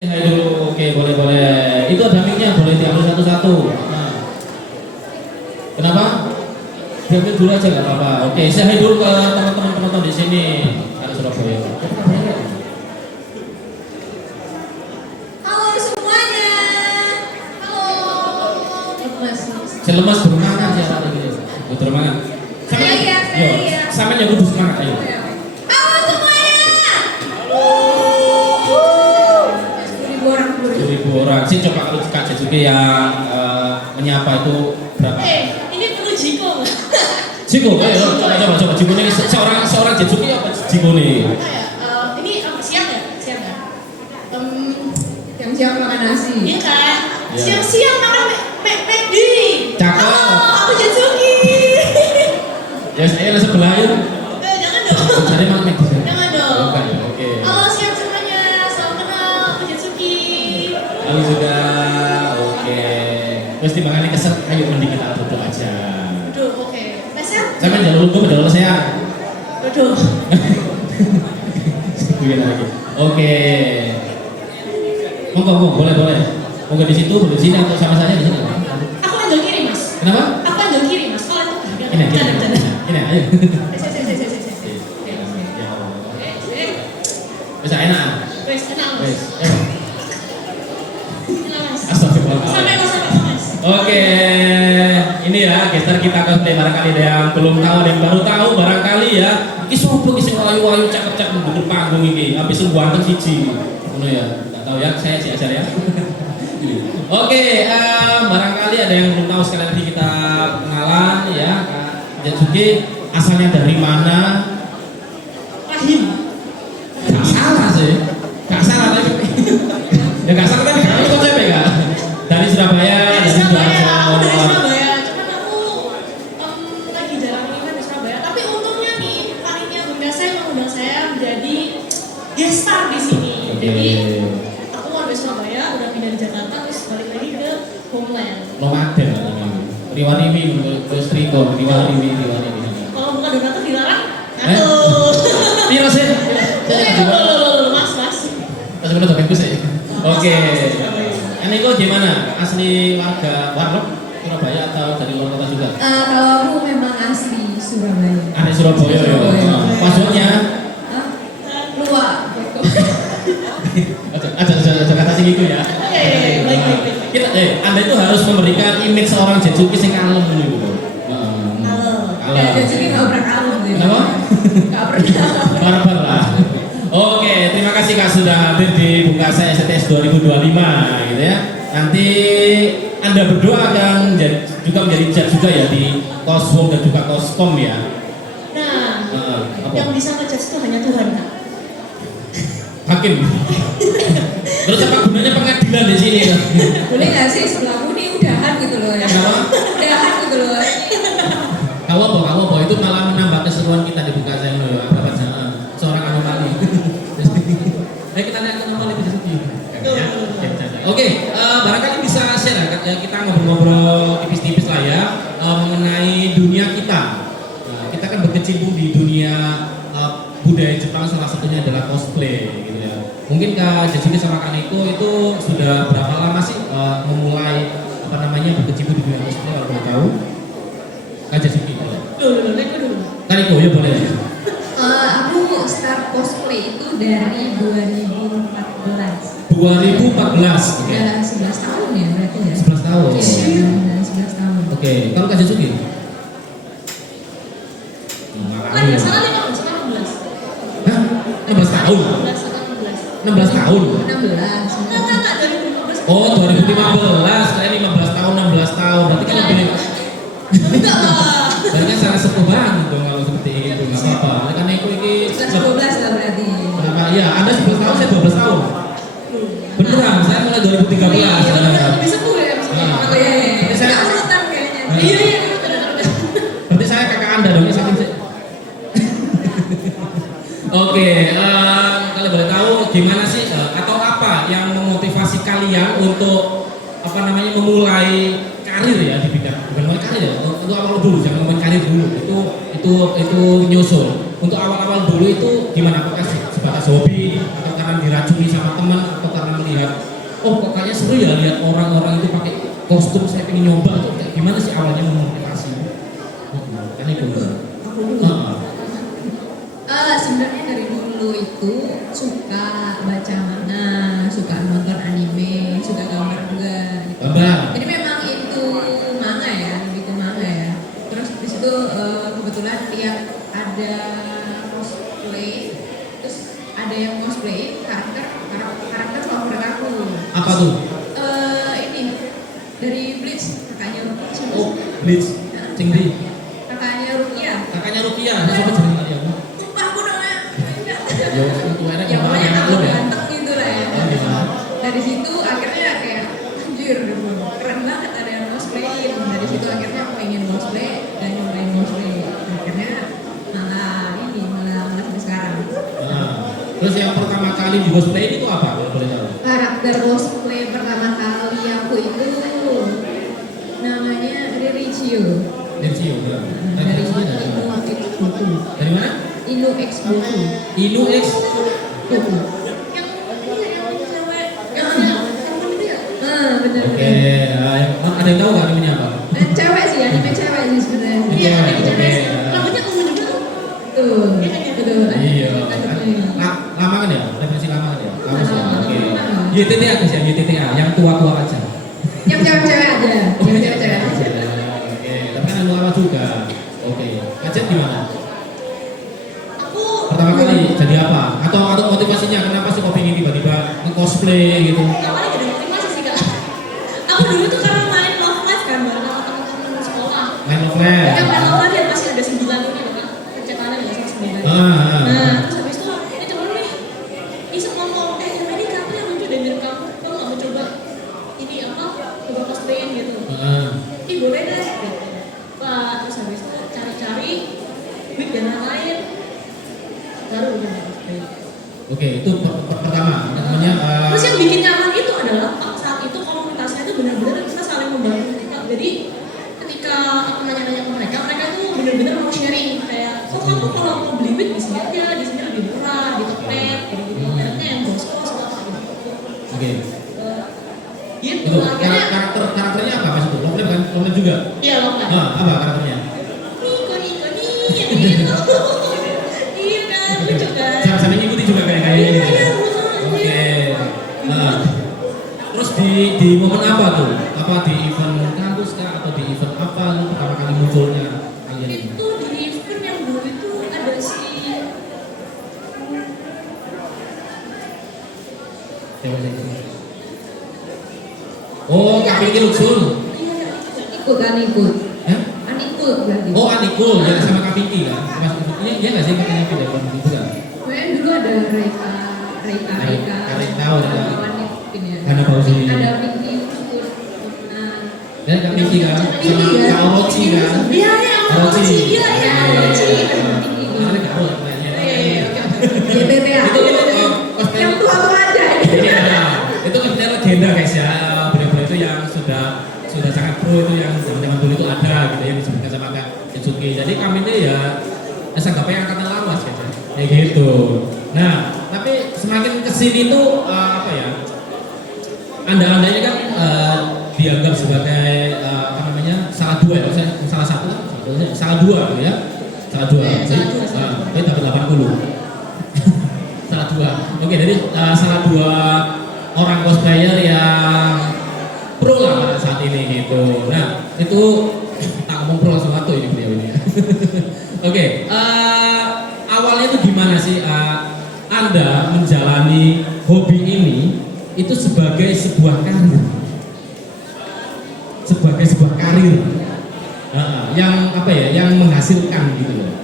Hai dulu, oke boleh. Itu ada mic-nya, boleh diambil satu-satu. Nah. Kenapa? Diambil dulu aja nggak apa-apa. Oke, saya hai dulu ke teman-teman penonton di sini. Ada Surabaya. Halo semuanya. Halo. Selemas bermangan siapa lagi? Bermangan. Sama yang kudu semangat ayo. Halo semuanya. 1000 orang. Sih coba kalau Kak Jesuke yang menyapa itu berapa? Ini perlu jiko. Jiko, ayo coba Jiko ini seorang Jesuke apa Jiko nih? Ini siang ya? Siang ya? Siang-siang makan nasi. Iya kan? Iya. Siang-siang makan McD. Cakep. Aku Jetsuki. Ya saya sebelah ya. Jangan dong. Jadi makan McD. Jangan dong. Bukan ya, oke. Halo siang semuanya. Salam kenal. Aku Jetsuki. Halo juga, oke. Terus timbangannya kesel, ayo mending kita duduk aja. Aduh, oke. Pesan? Saya kan jalur lugu, jalur saya. Aduh. Begini lagi. Oke. Monggo, boleh. Monggo di situ, di sini atau sama saja di sini. Aku anjol kiri, Mas. Kenapa? Aku anjol kiri, Mas. Kalau itu Ini, Canda. ayo. Saya. Bisa enak. Wes, kenal, Mas. Wes, ayo. Kenal, Mas. Astagfirullah. Sampai, Mas. Oke, ini ya gestar kita cosplay barangkali ada yang belum tahu, ada yang baru tahu barangkali ya. Iki sopo iki sing ayu-ayu cakep-cakep bentuk panggung iki, habis sing ganteng siji. Ngono ya. Enggak tahu ya, saya sih ajar ya. Oke, barangkali ada yang belum tahu, sekali lagi kita kenalan ya. Kak Jetsuki asalnya dari mana? Rahim. Gak salah sih. Gak salah tapi ya gak salah tapi kalau konsepnya gak dari Surabaya, Dari Surabaya, aku dari Jawa. Surabaya. Cuman aku lagi jarang event di Surabaya. Tapi untungnya nih, panitia Bunda saya mengundang saya menjadi guest star di sini. Oke. Jadi aku warga Surabaya, udah pindah di Jakarta, terus balik lagi ke homeland. Nomaden ini. Riwanimi ke Striko, Riwanimi. Kalau bukan donatur dilarang, Eh? aduh. Piro sih? Mas. Masih menurut aku sih. Oke. Ini kok gimana? Asli warga Warlok Surabaya atau dari luar kota juga? Kalau aku memang asli Surabaya. Ada Surabaya ya. Passwordnya? Luar. Aja kata sing iku ya. Oke, baik. Kita Anda itu harus memberikan image seorang Jetsuki sing kalem gitu. Halo. Jadi nggak pernah kalem gitu. Kenapa? Nggak pernah. Barbar lah. Oke, terima kasih Kak sudah hadir di Bungkasa STS 2025 gitu ya. Nanti Anda berdua akan juga menjadi judge juga ya di Koswom dan juga Koskom ya. Nah, Apa? yang bisa ngejudge itu hanya Tuhan, Kak. Hakim. Terus apa gunanya pengadilan di sini? Boleh nggak sih sebelahku ini udahan gitu loh ya? Kenapa? Udahan gitu loh. Kamu apa? Itu malah menambah keseruan kita di Bungkasa ini ya. Bapak seorang anomali. Ayo kita lihat anomali di sini. Oke, barangkali bisa share ya, kita ngobrol-ngobrol tipis-tipis lah ya mengenai dunia kita. Nah, kita kan berkecimpung di dunia budaya Jepang, salah satunya adalah cosplay gitu ya. Mungkin Kak Jetsuki sama Kak Neko itu sudah berapa lama sih memulai berkecimpung di dunia cosplay kalau boleh tahu? Kak Jetsuki. Dulu. Kak Neko ya boleh. Aku start cosplay itu dari 2014. 2014. Oke. Udah 11 tahun ya berarti ya? 11 tahun. Iya, udah 11 tahun. Oke, kalau Kak Jetsuki? Kan nggak salah 15. Hah? 16 tahun? 16 tahun? 16. Enggak, 2015. Oh, 2015, kalian 15 tahun, 16 tahun. Berarti kan lebih. Enggak lah. Berarti kan sangat sepuh banget dong kalau seperti itu, nggak apa-apa. Karena itu ini. 12 lah berarti. Berapa? Ya, Anda 11 tahun, saya 12 tahun. Beneran, saya mulai 2013. Iya, Lebih sepuh ya maksudnya. Oh iya, iya. Berarti saya. Nggak urutan kayaknya. Iya. Berarti saya kakak Anda dong, saking sih. Oke, kalian boleh tahu gimana sih atau apa yang memotivasi kalian untuk memulai karir ya di bidang bukan mulai karir ya, untuk awal dulu jangan ngomongin karir dulu itu nyusul. Untuk awal-awal dulu itu gimana? Apakah sebatas hobi atau karena diracuni sama teman atau karena melihat oh kok kayaknya seru ya lihat orang-orang itu pakai kostum, saya pengen nyoba tuh kayak gimana sih awalnya memotivasi? Kan itu. Aku dulu. Sebenarnya dari dulu itu suka baca manga, suka nonton anime, suka gambar juga. Gitu. Gambar. Jadi memang itu manga ya, lebih ke manga ya. Terus di situ kebetulan tiap ada cosplay, terus ada yang cosplay karakter favorit aku. Apa tuh? Ini dari Bleach, kakaknya Rukia. Siapa Oh, sih? Bleach. Cingdi. Kakaknya Rukia. Kakaknya Rukia. Siapa jenenge kali ya? Sumpah aku namanya. Ya, itu ada Ya pokoknya yang tambah belum ya. ganteng gitu lah ya. Oh, iya. Dari situ akhirnya kayak anjir keren banget ada yang cosplayin. Dari situ akhirnya aku pengen cosplay dan nyobain cosplay. Akhirnya malah sampai sekarang. Nah, terus yang pertama kali di cosplay itu apa? Kalau boleh tahu? Karakter cosplay pertama kali aku itu namanya Ririchio. Dencio. Dari Dari Inu X Goku. Dari mana? Inu X Goku. Inu X. Goku. Yang cewek, yang temen itu ya? Bener. Oke, ada yang tahu nggak animenya apa? Cewek sih, anime cewek sih sebenarnya. Iya, Ada di oke. cewek. Rambutnya ungu juga tuh. Tuh, betul. Iya. Anime. Lama kan ya? Referensi lama kan ya? Lama sih. Lama. Oke. YTTA guys ya, YTTA yang tua-tua aja. Yang cewek-cewek aja. Yang cewek-cewek aja. Oke, tapi kan yang lama juga. Oke. Acet gimana? Aku Pertama kali jadi apa? Atau motivasinya kenapa sih kok pengen tiba-tiba nge-cosplay gitu? awalnya gak ada motivasi sih kak. Aku dulu tuh karena main Love Live kan bareng sama teman-teman sekolah. Main offline. Yang main Love Live yang masih ada 9 ini loh kak. Percetakannya nggak sih 9. Ah. Nah, terus habis itu ini temen nih iseng ngomong, ini kamu yang lucu dan mirip kamu nggak mau coba ini apa, coba cosplayin gitu. Ih boleh deh gitu. Wah, terus habis itu cari-cari wig dan lain-lain baru udah cosplay. Oke, itu pertama. Namanya Terus yang bikin nyaman itu adalah saat itu komunitasnya itu benar-benar kita saling membantu kita. Jadi ketika aku nanya-nanya ke mereka, mereka tuh benar-benar mau sharing kayak, oh kamu kalau mau beli wig di sini aja, di sini lebih murah, di Tokped, gitu-gitu. Mereknya yang bos-bos gitu. Oke. Gitu Itu akhirnya. karakternya apa Mas itu? Love kan? Love juga. Iya loh kan. Apa karakternya? Niko yang gitu. Iya kan, lucu kan. Sampai ngikuti juga kayak Iya, gitu. iya, Oke. Terus di momen apa tuh? Apa di event kampus kah atau di event apa lu pertama kali munculnya kalian ini? Itu di event yang dulu itu ada si Oh, Kak Pinky Luxun. Ikut kan ikut. Hah? Anikul berarti. Oh, Anikul ya sama Kak Pinky kan? Mas ini nggak sih Kak Pinky dari itu kan? Pokoknya dulu ada Reika. Kalian tahu ya? Wanita ya. Hana Fauzi. Ada Pinky Ukur. Nah, Dan Kak Pinky kan sama Kak Orochi kan? Iya, iya, Orochi. Iya, iya, Orochi. Ada Kak Orochi. YTTA. Itu Yang tua-tua aja. Iya, itu kan legenda guys ya. Benar-benar itu yang sudah sangat pro itu yang zaman dulu itu ada gitu yang disebutkan sama Kak Itsuki. Jadi kami ini ya SKP angkatan lawas gitu. Kayak gitu. Nah, tapi semakin kesini tuh apa ya? Anda ini kan dianggap sebagai apa namanya salah dua ya, salah satu, salah dua gitu ya. Salah dua. Jadi dapat 80. Salah dua. Oke, jadi salah dua orang cosplayer yang pro lah pada saat ini gitu. Nah, itu tak ngomong pro langsung satu ini beliau ini. Oke, awalnya itu gimana sih Anda menjalani hobi ini itu sebagai sebuah karir? Sebagai sebuah karir yang apa ya, yang menghasilkan gitu loh.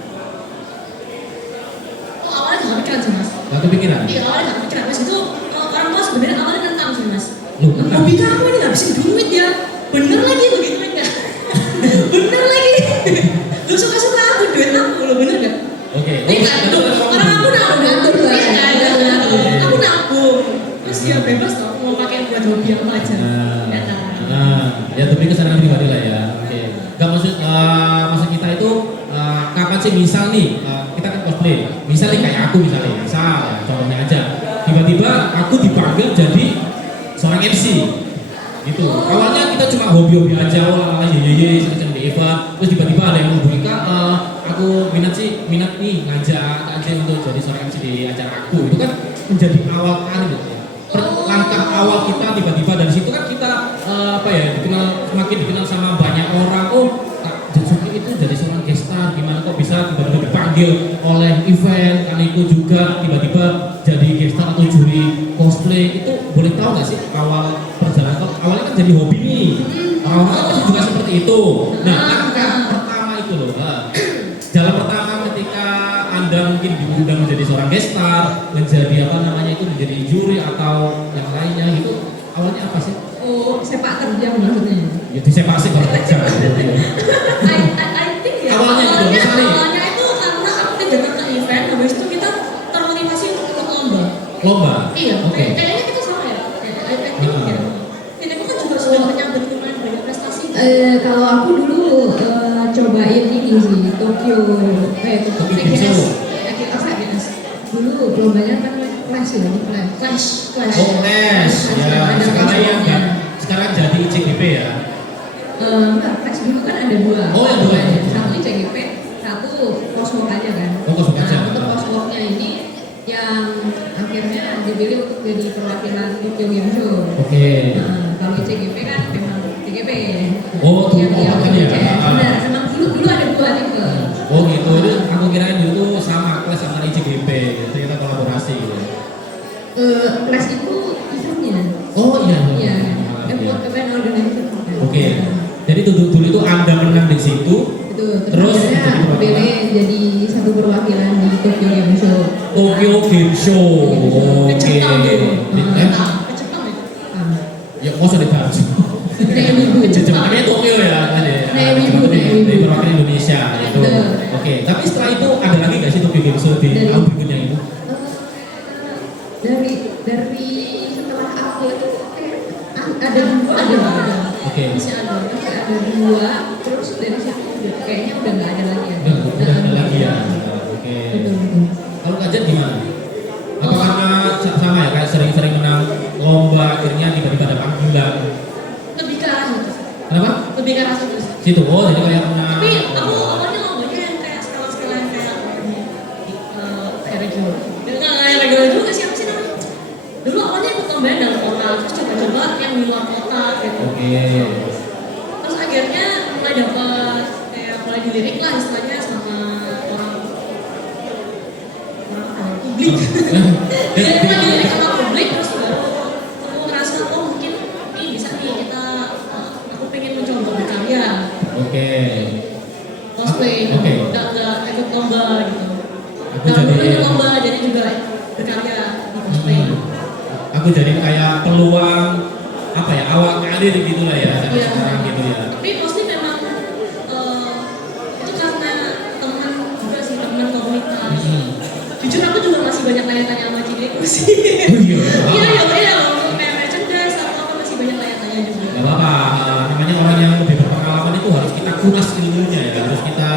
Oh, awalnya gak kepikiran sih mas. Gak kepikiran? Iya, awalnya gak kepikiran mas. Itu orang tua sebenarnya awalnya nentang sih mas. Loh, nentang? Hobi kamu ini ngabisin duit ya. Bener lagi begitu enggak? Bener lagi. Lu suka-suka aku, duit aku, lu bener gak? Oke. Iya kan, tuh, orang aku nabung, iya kan, aku nabung. Terus ya bebas toh, mau pakai buat hobi apa aja. Ya kan? Ya demi kesenangan pribadi lah ya. Oke. Gak maksud kita itu kapan sih misal nih kita kan cosplay. Misal nih kayak aku misalnya, misal ya, contohnya aja. Tiba-tiba aku dipanggil jadi seorang MC gitu. Awalnya kita cuma hobi-hobi aja, olahraga ye semacam di event, terus tiba-tiba ada yang menghubungi Kak, aku minat nih ngajak aja untuk jadi seorang MC di acara aku. Itu kan menjadi awal karir gitu ya. Langkah awal kita tiba-tiba dari situ kan kita semakin dikenal sama banyak orang. Oh, Kak Jetsuki itu jadi seorang guest star, gimana kok bisa tiba-tiba dipanggil oleh event, kan itu juga tiba-tiba jadi guest star atau juri cosplay. Itu boleh tahu nggak sih awal perjalanan? Awalnya kan jadi hobi nih, orang-orang pasti juga seperti itu. Nah, langkah pertama itu loh, jalan pertama ketika Anda mungkin diundang menjadi seorang guest star, menjadi menjadi juri atau yang lainnya, itu awalnya apa sih? Oh, sepak terjang maksudnya. Ya di sepak sih kalau terjang. I think ya Awalnya itu, misalnya. awalnya itu karena aku datang ke event, habis itu kita termotivasi untuk ikut lomba. Lomba? Iya, Oke. kayaknya kita sama ya. I think ya. Dan aku kan juga sudah menyambut lumayan banyak prestasi. Kalau aku dulu cobain ini sih Tokyo Game Show. Dulu lombanya kan Clash ya, Clash. Oh, Clash. Ya, sekarang jadi ICGP ya. Enggak, Clash dulu kan ada dua. Oh, yang dua. Satu ICGP, satu Cosmog aja kan. Oh, Cosmog aja. Nah, untuk Cosmognya ini yang akhirnya dipilih untuk jadi perwakilan Tokyo Game Show. Oke. Nah, kalau ICGP kan memang ICGP. Oh, tuh, yang kan ya. benar, memang dulu ada dua tipe. Oh gitu, itu aku kirain dulu sama Clash sama ICGP, ternyata kolaborasi gitu. Clash itu eventnya. Oh iya. Iya. Iya. Event organizer. Oke. Jadi dulu itu Anda menang di situ. Betul. Terus akhirnya pilih jadi satu perwakilan di Tokyo Game Show. Tokyo Game Show. Oke. Kecekam dulu. Eh, Kecekam ya. ya kok sudah tahu. Namanya Tokyo ya tadi. Dari perwakilan Indonesia itu. Oke. Tapi setelah itu ada lagi nggak sih Tokyo Game Show di tahun berikutnya itu? Dari setelah aku itu ada dua. Oke. Masih ada. Ada dua. Terus dari situ kayaknya udah nggak ada lagi ya. Udah ada lagi ya. Oke. Betul. Kalau Kak Jet gimana? Apa karena sama ya kayak sering-sering menang lomba akhirnya tiba-tiba ada panggilan? Lebih ke arah itu. Kenapa? Lebih ke arah itu. Situ. Oh, jadi kayak menang. Tapi aku awalnya lombanya yang kayak skala-skala yang kayak regional. Nggak kayak regional juga siapa sih namanya? Dulu awalnya ikut lomba dalam kota, terus coba-coba yang di luar kota gitu. Oke. Terus akhirnya mulai dapat kayak mulai dilirik lah istilahnya sama orang publik. Jadi mulai dilirik sama publik, terus baru aku ngerasa oh mungkin ini bisa nih kita aku pengen mencoba berkarya. Oke. Cosplay, Oke. nggak ikut lomba gitu. Aku Kalau dulu jadi ikut lomba jadi juga berkarya di cosplay. aku jadi kayak peluang apa ya awal karir gitu lah ya Iya. sekarang gitu ya. Tapi mostly memang itu karena teman juga sih, teman komunitas. Jujur aku juga masih banyak tanya-tanya sama Cideku sih. Oh iya. Iya, kalau kayak merchandise atau apa masih banyak tanya-tanya juga. Gak apa-apa, namanya orang yang lebih berpengalaman itu harus kita kuras ilmunya ya, harus kita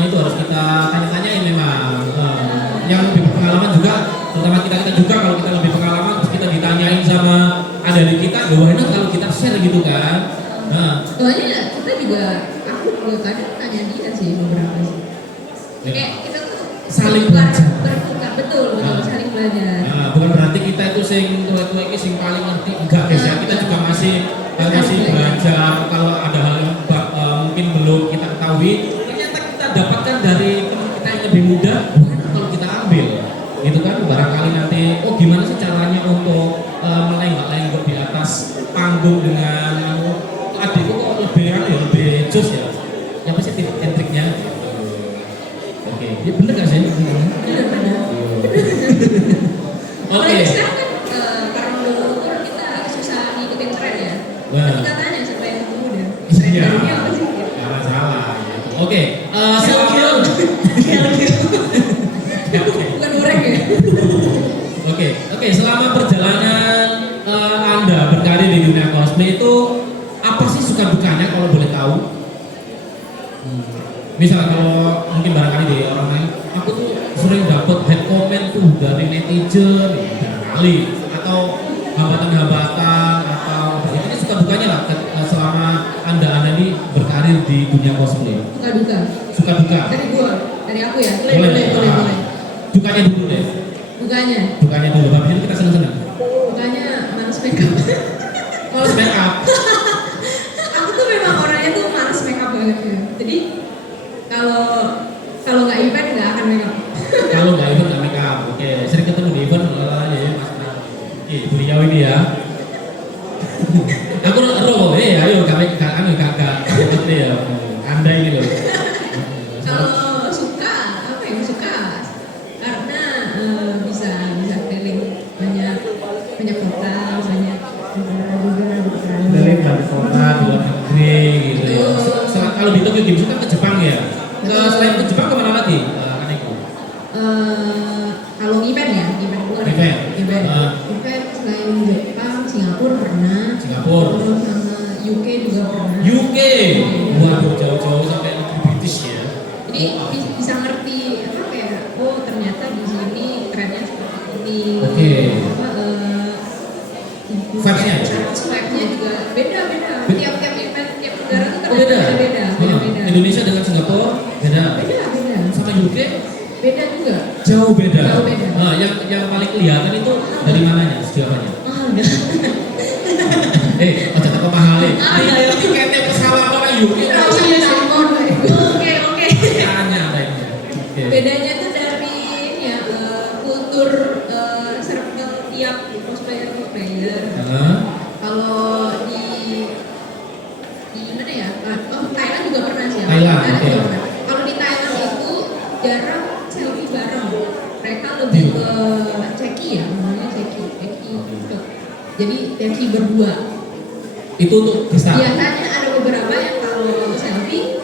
itu harus kita tanya-tanyain memang. Yang lebih berpengalaman juga, terutama kita juga kalau kita lebih pengalaman terus kita ditanyain sama adik kita, ya why not kalau kita share gitu kan. Soalnya kita juga, aku juga kadang tanya dia sih beberapa sih. Kayak kita tuh Saling belajar. bertukar, betul, saling belajar. Nah, bukan berarti kita itu sing tua-tua ini sing paling ngerti, enggak guys ya, kita juga masih belajar. Kalau ada hal yang mungkin belum kita ketahui, ternyata kita dapatkan dari teman kita yang lebih muda, kalau kita ambil gitu kan, barangkali nanti oh gimana sih caranya untuk melenggak-lenggok di atas panggung dengan adikku kok lebih jos ya, apa sih tips and triknya? Oke, ya bener gak sih? Benar-benar. Oke. Sekarang kan karena dulu kita susah ngikutin tren ya. Wah. Kita tanya siapa yang muda. Iya. Trennya apa sih? Gak masalah. Gitu. Oke, Bukan goreng ya. Oke, selama perjalanan Anda berkarir di dunia cosplay itu apa sih suka dukanya kalau boleh tahu? Misal kalau mungkin barangkali di orang lain, aku tuh sering dapat hate comment tuh dari netizen, barangkali atau hambatan-hambatan dunia cosplay? Suka duka. Suka duka? Dari aku ya. Boleh. Dukanya dulu deh. Dukanya dulu, habis itu kita seneng-seneng. Dukanya males makeup. Males makeup. Aku tuh memang orangnya tuh males makeup banget ya. Jadi kalau nggak event nggak akan makeup. Kalau nggak event nggak makeup, oke. Sering ketemu di event, ya mas. Beliau ini ya. Aku roh, ayo kakak ya. Anda ini loh. Kalau suka karena bisa feeling banyak kota, banyak juga gitu kan. Dari kota di luar negeri gitu ya. Kalau di Tokyo Game Show kan ke Jepang ya. Selain ke Jepang kemana lagi? Kaneko. Kalau event ya, event luar. Event selain Jepang, Singapura pernah. Terus sama UK juga pernah. UK. Waduh, jauh-jauh sampai British ya. Jadi bisa ngerti apa kayak ternyata di sini trennya seperti ini. Oke. Vibes-nya? Vibes-nya juga beda. Tiap event, tiap negara tuh kan beda. beda. Indonesia dengan Singapura beda. Sama UK beda juga. Jauh beda. Nah, yang paling kelihatan itu dari mananya sejarahnya? Aja tak mahal ya. Tiketnya pesawat orang UK. Oke. Tanya ada ini. Bedanya tuh dari kultur circle tiap cosplayer. Kalau di mana ya? Thailand juga pernah sih. Thailand. Kalau di Thailand itu jarang selfie bareng. Mereka lebih ke ceki ya, namanya ceki. Jadi ceki berdua. Itu untuk bisa. Biasanya ada beberapa yang kalau selfie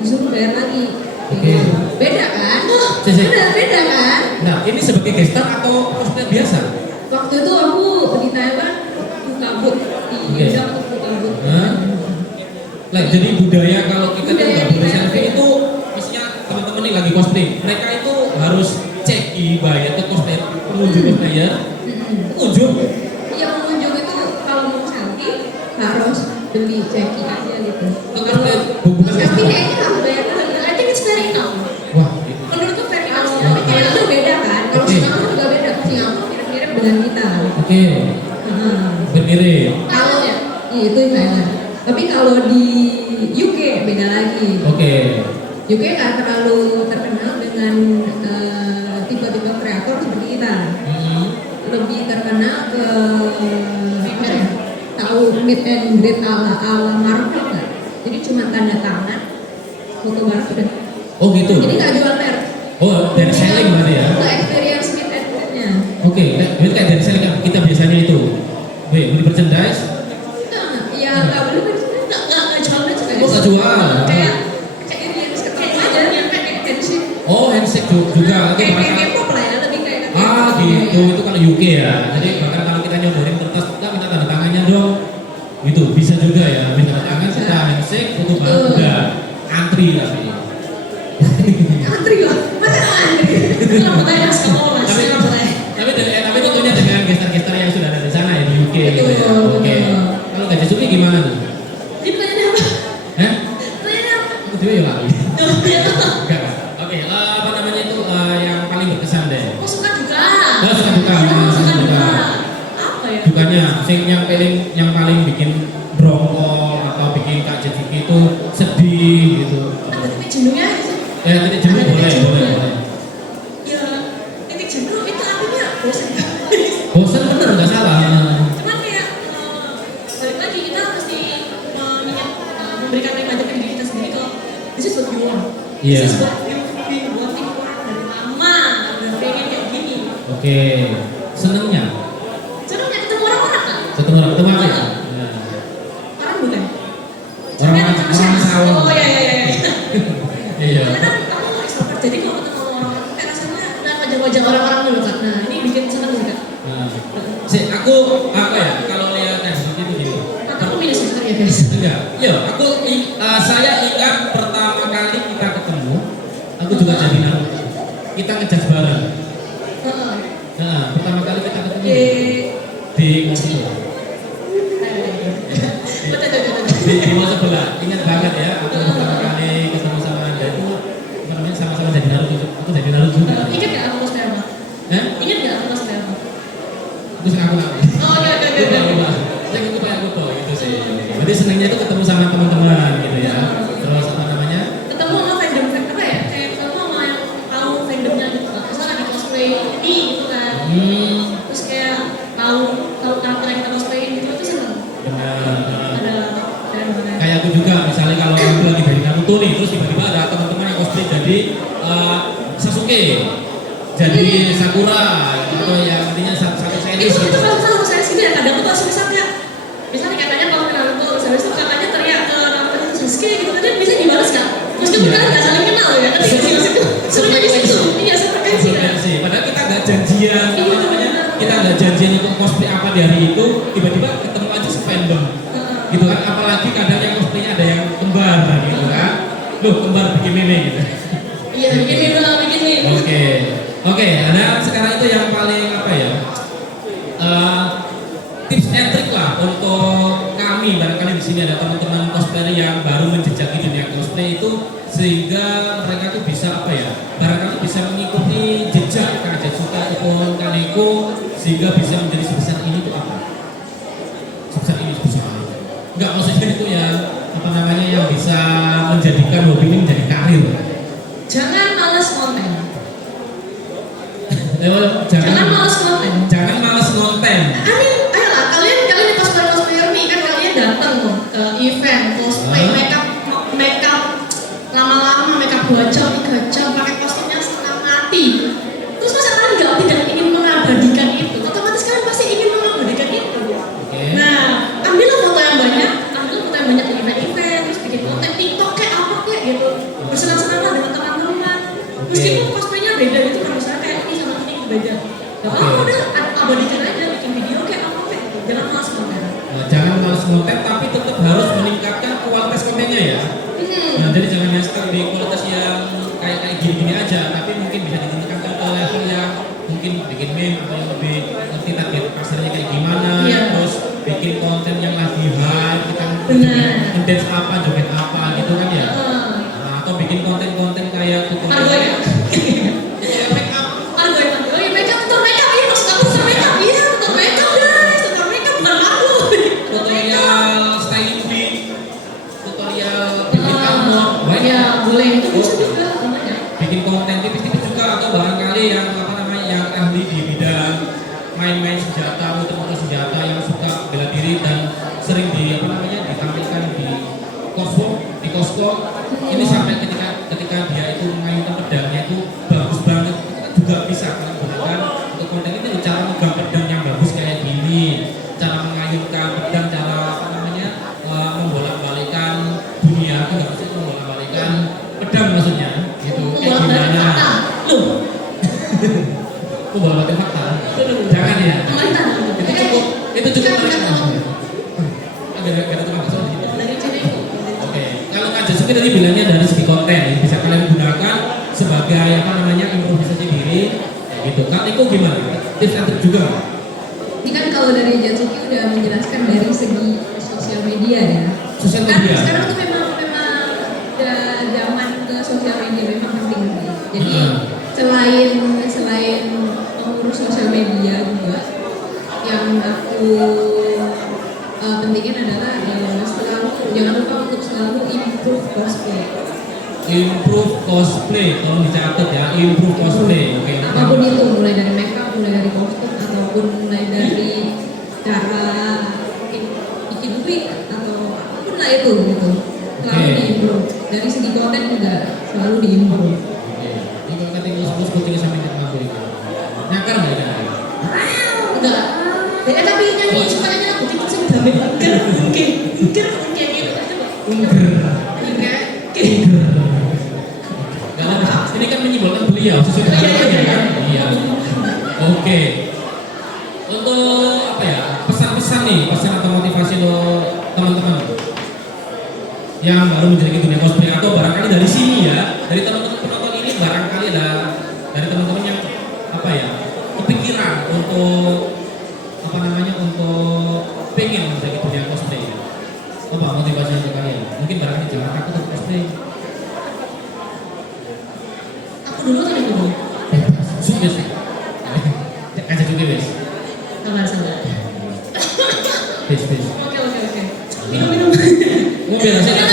disuruh bayar lagi. Beda kan? Beda kan? Nah, ini sebagai gestar atau cosplay biasa? Waktu itu aku di Thailand buka booth di Indonesia untuk buka booth. Jadi budaya kalau kita nggak boleh di selfie itu, misalnya teman-teman nih lagi cosplay, mereka itu harus cek bayar atau cosplay pengunjung cosplayer. Pengunjung. Yang pengunjung itu kalau mau selfie harus beli ceki aja gitu. Kalau selfie kayaknya harus bayar lagi. I think it's very enough. Wah, menurutku very enough. Tapi Thailand tuh beda kan? Kalau Singapura juga beda. Singapura mirip-mirip dengan kita. Mirip. Kalau itu Thailand. Tapi kalau di UK beda lagi. UK nggak terlalu terkenal dengan tipe-tipe kreator seperti kita. Lebih terkenal ke apa ya? Tahu meet and greet ala Marvel nggak? Jadi cuma tanda tangan, foto bareng udah. Oh gitu. Jadi nggak jual merch. Dari selling berarti ya? Itu experience meet and greet-nya. Berarti kayak dari selling kan kita biasanya itu. Beli merchandise? Nggak beli merchandise, nggak jual merchandise. Nggak jual. Kayak aja yang kayak handshake. Handshake juga. Kayak pop lah ya, lebih kayak gitu. Itu kalau UK ya. Jadi bahkan kalau kita nyobain kertas, kita minta tanda tangannya dong. Gitu, bisa juga ya. Minta tanda tangan, kita handshake, foto bareng udah. Antri tapi. Antri lah, masa antri? Kenapa tanya sekolah? Tapi tentunya dengan gestar-gestar yang sudah ada di sana ya di UK gitu ya. Kalau Kak Jasuki gimana tuh? Ini pertanyaannya apa? Pertanyaannya apa? Aku juga ya lagi. Enggak. Apa namanya itu yang paling berkesan deh? Suka duka. Suka duka. Apa ya? Dukanya, yang paling bikin brongkol atau bikin Kak Jasuki itu sedih gitu. Ada titik jenuhnya sih. Titik jenuh boleh. Ya, titik jenuh itu artinya bosan. Bosan bener nggak salah. Cuman kayak balik lagi kita mesti memberikan reminder ke diri kita sendiri kalau this is what you want. This is what you've been wanting for dari lama. Udah pengen kayak gini. Senengnya Ketemu orang-orang kan? ketemu apa ya? Orang bukan? Orang sawah. Oh iya. Iya. Karena kan kamu extrovert, jadi kalau ketemu orang kayak rasanya wajah-wajah orang-orang dulu kan. Nah ini bikin seneng juga. Aku apa ya? Kalau lihat seperti itu gitu. Aku minus sebenarnya guys. Enggak. Saya ingat pertama kali kita ketemu, aku juga jadi Naruto. Kita ngejudge bareng. Pertama kali kita ketemu di Mosul. Di Mosul sebelah. Ingat banget ya. Aku pertama kali jadi Sakura atau yang artinya satu series Itu gitu. kalau saya sih ya kadang tuh langsung misalnya katanya kalau Naruto habis itu kakaknya teriak ke Naruto Sasuke gitu kan dia bisa dibalas kan meskipun kalian nggak saling kenal ya tapi serunya di situ iya sefrekuensi kan Padahal kita nggak janjian apa namanya, kita nggak janjian untuk cosplay apa di hari itu, tiba-tiba ketemu aja fandom gitu kan. Apalagi kadang yang cosplaynya ada yang kembar gitu kan, loh kembar bikin meme gitu. iya bikin meme Oke, ada sekarang itu yang paling apa ya, tips and trick lah untuk kami, barangkali di sini ada teman-teman cosplayer yang baru menjejaki dunia cosplay itu, sehingga mereka tuh bisa apa ya, barangkali bisa mengikuti jejak Kak Jetsuka ataupun Kaneko sehingga bisa menjadi sebesar ini tuh apa? Sebesar ini. Enggak, maksudnya itu ya apa namanya, yang bisa menjadikan hobi ini menjadi karir. jangan malas konten Jangan malas konten malas ngonten. ayolah kalian di cosplayer nih kan kalian datang ke event cosplay makeup lama-lama makeup 2 jam 3 jam pakai kostumnya setengah mati terus masa kalian tidak ingin mengabadikan itu otomatis kalian pasti ingin mengabadikan itu nah ambillah foto yang banyak di event-event terus bikin konten TikTok kayak apa kayak gitu bersenang-senanglah dengan teman-teman meskipun cosplaynya beda gitu kan misalnya kayak ini sama ini beda gak apa-apa udah abadikan aja bikin video kayak apa kayak gitu jangan malas konten Jangan malas ngonten, tapi tetap harus meningkatkan kualitas kontennya ya. Nah, jadi jangan hanya stuck di kualitas yang kayak gini-gini aja, tapi mungkin bisa ditingkatkan ke level yang mungkin bikin meme atau yang lebih ngerti target pasarnya kayak gimana, terus bikin konten yang lagi hype, kita ngedance apa, joget apa gitu kan ya. Nah, atau bikin konten-konten kayak tutorial make up. Tutorial styling wig, tutorial bikin armor, boleh itu bisa juga namanya. bikin konten tipis-tipis juga, atau barangkali yang apa namanya, yang ahli di bidang main-main senjata, muter-muter senjata, yang suka bela diri dan sering ditampilkan di cosplay, ini sampai ketika dia itu mengayunkan pedangnya itu bagus banget, itu kan juga bisa kalian gunakan untuk konten itu, cara megang pedang yang bagus kayak gini, cara mengayunkan pedang, cara apa namanya, membolak-balikan dunia, itu nggak mesti membolak-balikan pedang maksudnya, gitu kayak gimana? Membolak-balikan fakta, jangan ya. Itu cukup agak tukang bakso gitu. Oke, kalau Kak Jetsuka tadi bilangnya dari segi konten bisa kalian gunakan sebagai apa namanya, improvisasi diri gitu. Kak Iko gimana? Tips and trik juga nggak? Ini kan kalau dari Jetsuki udah menjelaskan dari segi sosial media ya. Sosial media. Sekarang tuh memang udah zaman ke sosial media memang penting nih. Jadi selain mengurus sosial media juga, yang aku pentingin adalah jangan lupa untuk selalu improve cosplay. Improve cosplay, tolong dicatat ya, improve cosplay. Oke. Apapun itu, mulai dari makeup, mulai dari kostum, ataupun mulai dari cara bikin wig atau apapun lah itu gitu. Selalu diimprove. Dari segi konten juga selalu diimprove. Oke. Ini kalau kata Iko kucingnya sampai nyakar itu. Nyakar nggak ya? Enggak. Tapi nyanyi suka nyanyi lagu TikTok sih damai banget. Mungkin kayak gitu aja kok. Gak apa, ini kan menyimbolkan beliau sesuai dengan namanya kan? Iya. Oke. Untuk apa ya, pesan-pesan nih, pesan atau motivasi lo teman-teman yang baru menjadi dunia cosplay, atau barangkali dari sini ya, dari teman-teman penonton ini barangkali ada dari teman-teman yang apa ya, kepikiran untuk apa namanya, untuk pengen menjadi dunia cosplay. Apa motivasi untuk kalian? Mungkin barangkali jangan takut untuk cosplay. Aku dulu tadi dulu. Sudah sih. Aja juga wes. Sabar. Bis. Oke. Minum. Mau biasa kan?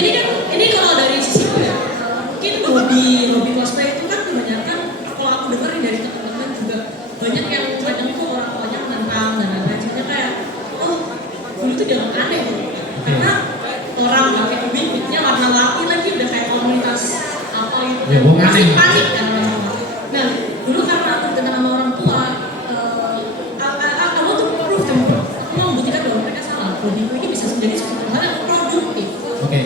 Ini kalau dari sisi aku ya, mungkin hobi cosplay itu kan kebanyakan kalau aku dengar dari teman-teman juga banyak yang kadang itu orang tuanya menentang dan lain-lain. Soalnya kayak, dulu tuh jangan aneh gitu. Karena orang pakai wig-nya warna-warni lagi udah kayak komunitas apa gitu. Ya, gua aneh. Pasti panik kan. improve them. Aku mau membuktikan bahwa mereka salah. Hobiku ini bisa menjadi suatu hal yang produktif. Oke.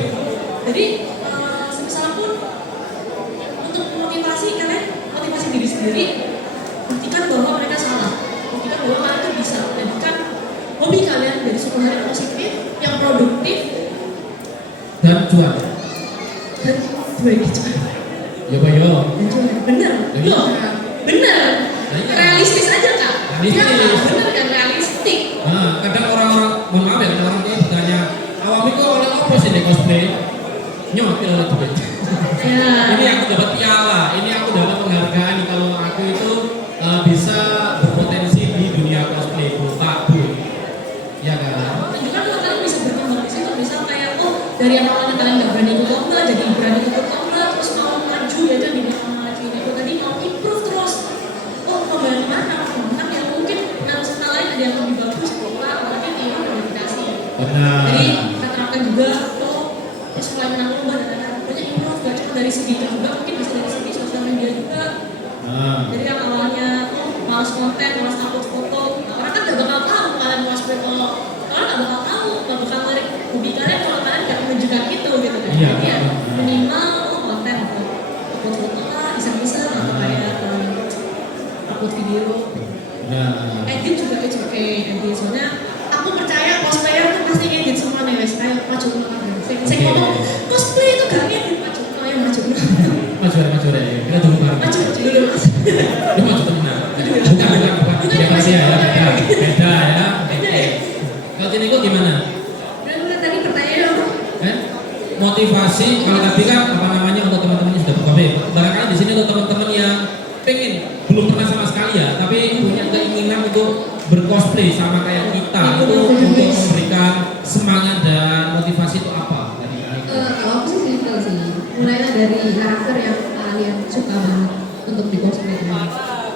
Jadi semisal pun untuk motivasi kalian, motivasi diri sendiri, buktikan bahwa mereka salah. Buktikan bahwa kalian itu bisa jadikan hobi kalian dari suatu hal yang positif, yang produktif, Dan cuan. dan sebagai cuan. Yo yo. Dan cuan. Bener. Jadi- Loh, bener. Nah, iya. Realistis aja kak. Realistis. Ya, bener kan realistik. Nah, kadang orang-orang, mohon maaf ya, kadang orang tuh bertanya, awam itu oleh apa sih di cosplay? Nyopil oleh duit. Ya. Ini aku dapat piala, ini aku dapat penghargaan kalau aku itu bisa berpotensi di dunia cosplay, Bu. Ya kan? Tunjukkan kalau kalian bisa berkembang di situ. Misal kayak dari yang awalnya kalian nggak berani ikut lomba, jadi berani ikut lomba, terus mau maju ya kan di maju ini itu tadi mau improve terus. Lomba di mana? Menang yang mungkin peserta lain ada yang lebih bagus, apalagi di kualifikasi. Benar. Jadi kita terapkan juga terus mulai menang lomba dan lain-lain. Pokoknya improve gak cuma dari segi itu juga, mungkin bisa dari segi sosial media juga. Jadi yang awalnya malas konten, malas upload foto, orang kan gak bakal tahu kalian cosplay kalau orang gak bakal tahu, gak bakal tarik hobi kalian kalau kalian gak menunjukkan itu gitu kan. Iya. Jadi ya minimal konten atau upload foto lah, iseng-iseng atau kayak upload video. Nah, Edit juga itu oke, edit soalnya aku percaya cosplayer tuh pasti edit semua nih guys. Ayo maju saya ngomong cosplay itu gak edit maju, ayo maju. maju deh. Kita tunggu bareng. Maju dulu mas. Lu maju tenang. Bukan. Ya masih ya, beda ya. Beda ya? Kalau Ciniko gimana? Dan tadi pertanyaannya apa? Motivasi kalau tadi kan apa namanya untuk teman-teman yang sudah berkopi. Barangkali di sini untuk teman-teman yang pengen belum pernah sama sekali ya, tapi punya keinginan untuk bercosplay sama kayak kita itu untuk memberikan semangat dan motivasi itu apa? Kalau aku sih simple sih. Mulailah dari karakter yang kalian suka banget untuk di cosplay.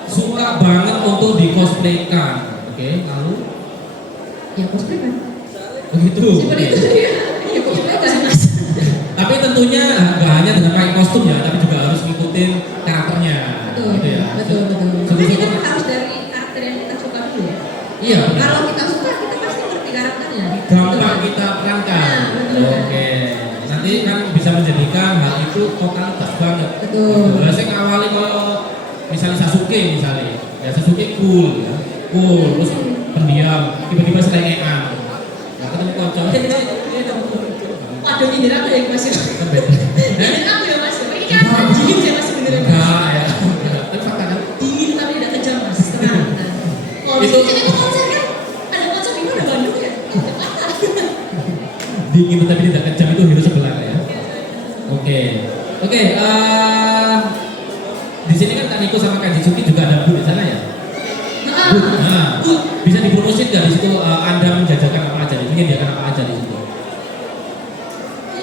Suka banget untuk di cosplaykan, oke? Lalu Ya cosplay kan. begitu. Simpel itu ya. Ya cosplay kan. Tapi tentunya nggak hanya dengan pakai kostum ya, tapi juga harus ngikutin karakternya, Betul. gitu ya. Betul. Tapi Sungguh-sungguh- kita harus dari karakter yang kita suka dulu ya. Iya. benar. Kalau kita suka, kita pasti ngerti karakternya. Gampang kita perankan. Nah, betul. Oke. Nanti kan bisa menjadikan hal itu totalitas banget. Betul. Nah, saya ngawali kalau misalnya Sasuke misalnya, ya Sasuke cool, ya. Cool, terus pendiam, tiba-tiba selengean. Nah, ketemu kocok. Waduh nyindir aku ya mas ya. Kan beda. Nyindir aku ya mas. Ini kan dingin sih mas beneran mas. Enggak ya. Tapi fakta kan. Dingin tapi tidak kejam mas. Tenang. Kalau di Itu- sini kok konser kan? Ada konser di mana Bandung ya? Jakarta. Dingin tetapi tidak kejam itu hero sebelah ya. Oke. Di sini kan Kaniko sama Kanjitsuki juga ada booth di sana ya. Nah, bisa dipromosin nggak di situ Anda menjajakan apa aja, menyediakan apa aja di situ?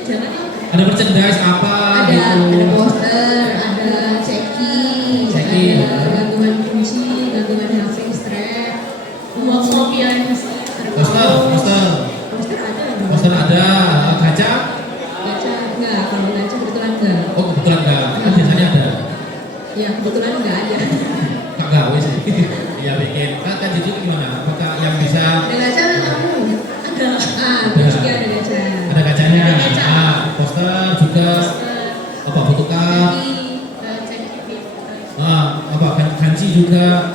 Jangan ya. Ada merchandise apa Ada gitu? poster, ada ceki, ada gantungan kunci, gantungan HP, strap, Mau kopi ya mas. ada Poster ada, kaca? gacha enggak, kalau gacha kebetulan enggak. Oh kebetulan enggak, kan biasanya ada. Ya kebetulan enggak ada. Tak gawe sih. Iya bikin. Kanjitsuki gimana? Apakah yang bisa? Ada gacha kamu? Ada. Terus dia ada gacha. Ada kacanya. Ada kaca. Nah, poster juga. Apa photocard? Apa kanji juga.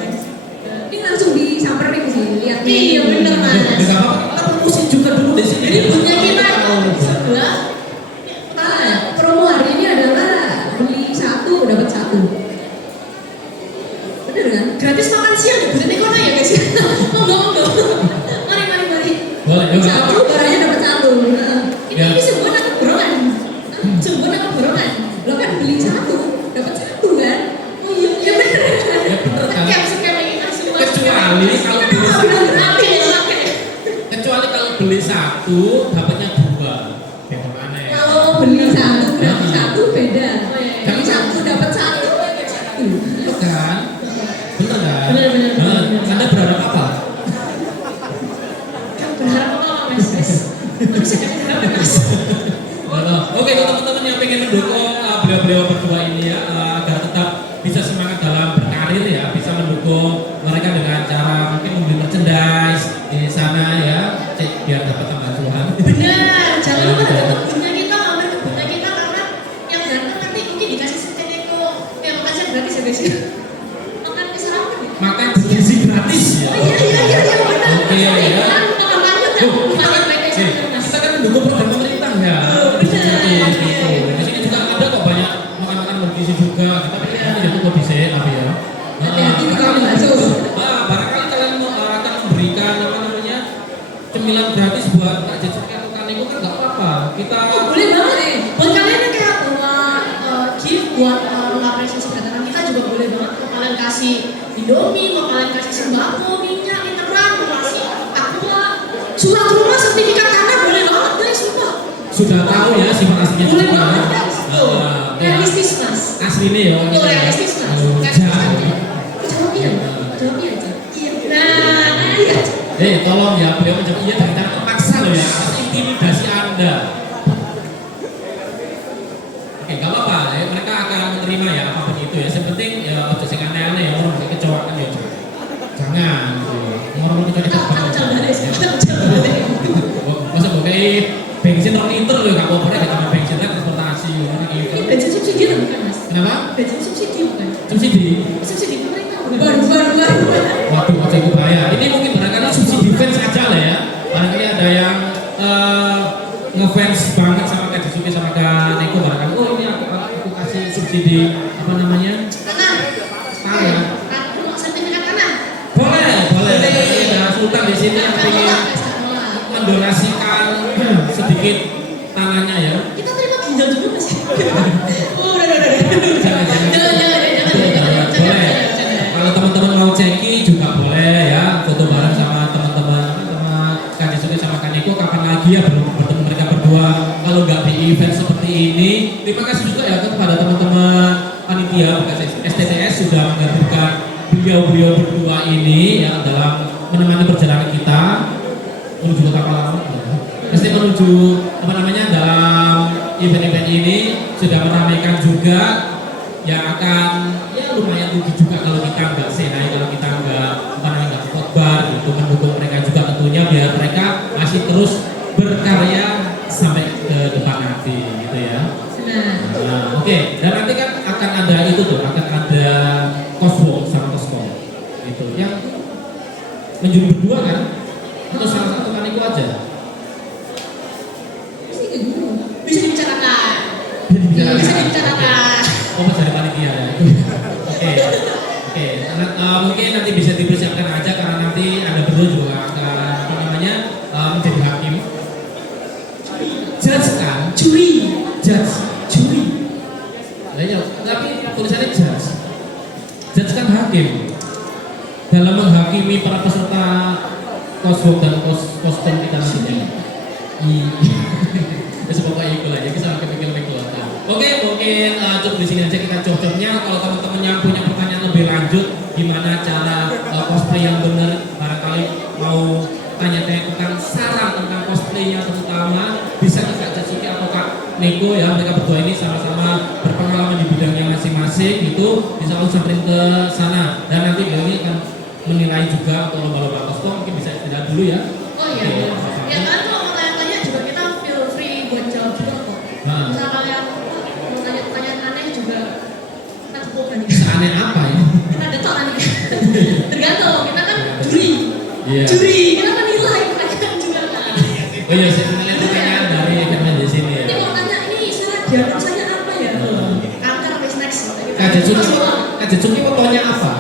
Ini langsung disamperin sih, lihat. Iya, bener, Mas. Enggak apa-apa. Kita promosi juga dulu di sini. Jadi punya kita sebelah. Promo hari ini adalah beli satu dapat satu. Bener kan? Gratis makan siang ya, bukan ekonomi ya guys. Monggo. Mari. Boleh, enggak Satu apa-apa. barangnya dapat satu. Nah, Ini sebuah anak borongan. Sebuah anak borongan. lo kan beli satu dapat satu kan? Oh iya bener. Ya bener kan? Sekian lagi semua. Kecuali kalau beli Oke. kecuali kalau beli satu dapatnya dua. Bagaimana ya? Kalau beli satu gratis satu beda. Oh, iya. Beli satu dapat satu. Bener kan? Bener kan? Bener. Nah, Anda berharap apa? Berharap apa mas? Manusia jangan berharap mas. Oke, untuk teman-teman yang pengen mendukung beliau-beliau berdua ini ya, agar tetap bisa semangat dalam berkarir ya, bisa mendukung mereka dengan cara mungkin membeli merchandise, Bukannya mereka Nih, sadar mas. kita kan mendukung program pemerintah ya. Benar. Di sini juga ada kok banyak makan-makan bergizi juga. Kita pikir ini jadi kok bisa tapi ya. Hati-hati kalau bakso. Barangkali kalian akan memberikan apa namanya cemilan gratis buat Kak Jesuki atau Kak Niko kan nggak apa-apa. Kita Oh, boleh banget nih. Buat kalian yang kayak bawa gift buat mengapresiasi kedatangan kita juga boleh banget. Mau kalian kasih Indomie, mau kalian kasih sembako, minyak, literan, mau kasih aqua, surat rumah, sertifikat tanah, boleh banget guys, sumpah. sudah tahu ya sifat aslinya Boleh juga. banget guys. Realistis mas. Asli ini ya. Tuh realistis mas. Realistis aja. Jawab iya, jawab iya aja. Iya. Nah, iya. Tolong ya beliau menjawab iya dengan cara terpaksa loh ya. Atas intimidasi Anda. Oke, gak apa-apa. Mereka akan menerima ya apapun itu ya. Yang penting ya ojo sing aneh-aneh ya orang kayak kecoa kan ya. Jangan gitu. Orang kecoa Kita jangan balik, jangan balik. masa gue kayak bensin 2 liter loh, gak apa-apa kita main bensin kan transportasi gitu. Ini bensin subsidi atau bukan mas? Kenapa? Bensin subsidi bukan? Subsidi? Subsidi pemerintah bukan? Baru. Waduh, macam itu bahaya. Ini mungkin barangkali subsidi fans aja lah ya. Barangkali ada yang ngefans banget sama Kak Jesuki sama Kak Neko barangkali. Oh ini aku kasih subsidi apa namanya? Tanah. Tanah. Sertifikat tanah. Boleh. Ada Sultan di sini yang ingin mendonasikan sedikit tanahnya ya. Kita terima ginjal juga mas. Oh, udah. Jangan. Boleh. Kalau teman-teman mau ceki juga boleh ya, foto bareng sama teman-teman Kak Jesuki sama Kak Neko. Kapan lagi ya belum bertemu mereka berdua? Kalau nggak di event seperti ini, terima kasih juga ya kepada teman-teman panitia bekas STTS sudah menghadirkan beliau berdua ini ya dalam menemani perjalanan kita menuju kota Palembang. Pasti menuju apa namanya dalam event-event ini sudah meramaikan juga yang akan ya lumayan rugi juga kalau kita nggak senai, kalau kita nggak apa namanya nggak khotbah gitu, mendukung mereka juga tentunya biar mereka masih terus berkarya sampai ke depan nanti gitu ya. Nah, oke. Dan nanti kan akan ada itu tuh, akan ada cosplay sama cosplay itu yang menjadi berdua kan atau salah satu kan itu aja. Bisa dibicarakan. Bisa Bisa dibicarakan. Oh, mas dari panitia ya. Oke. Mungkin nanti bisa dipersiapkan aja karena nanti ada berdua juga akan apa namanya menjadi hakim. Judge kan? Juri. Juri. Lainnya, tapi tulisannya judge. Judge kan hakim. Dalam menghakimi para peserta cosplay dan kostum kita nantinya. Ya pokoknya itu lah ya, kita sampai pikir-pikir. Oke, mungkin cukup di sini aja kita cocoknya. Kalau teman-teman yang punya pertanyaan lebih lanjut, gimana cara cosplay yang benar, barangkali mau tanya-tanya tentang saran tentang cosplaynya terutama, bisa ke Kak Jesuki atau Kak Neko ya. Mereka berdua ini sama-sama berpengalaman di bidangnya masing-masing, itu bisa langsung samperin ke sana. Dan nanti beliau ini akan menilai juga atau lomba-lomba kostum, mungkin bisa istirahat dulu ya. Oh iya. Ya kan kalau mau tanya-tanya juga kita feel free buat jawab juga kok. Misal kalian mau tanya pertanyaan aneh juga kita cukupkan. Seaneh apa ya? Kita ada tol nanti. Tergantung, kita kan juri. Iya. Juri, kita menilai pertanyaan juga kan. Oh iya, saya menilai pertanyaan dari event di sini ya. Ini mau tanya ini istilah diagnosanya apa ya? Kanker wis next. Kak Jesuki fotonya apa?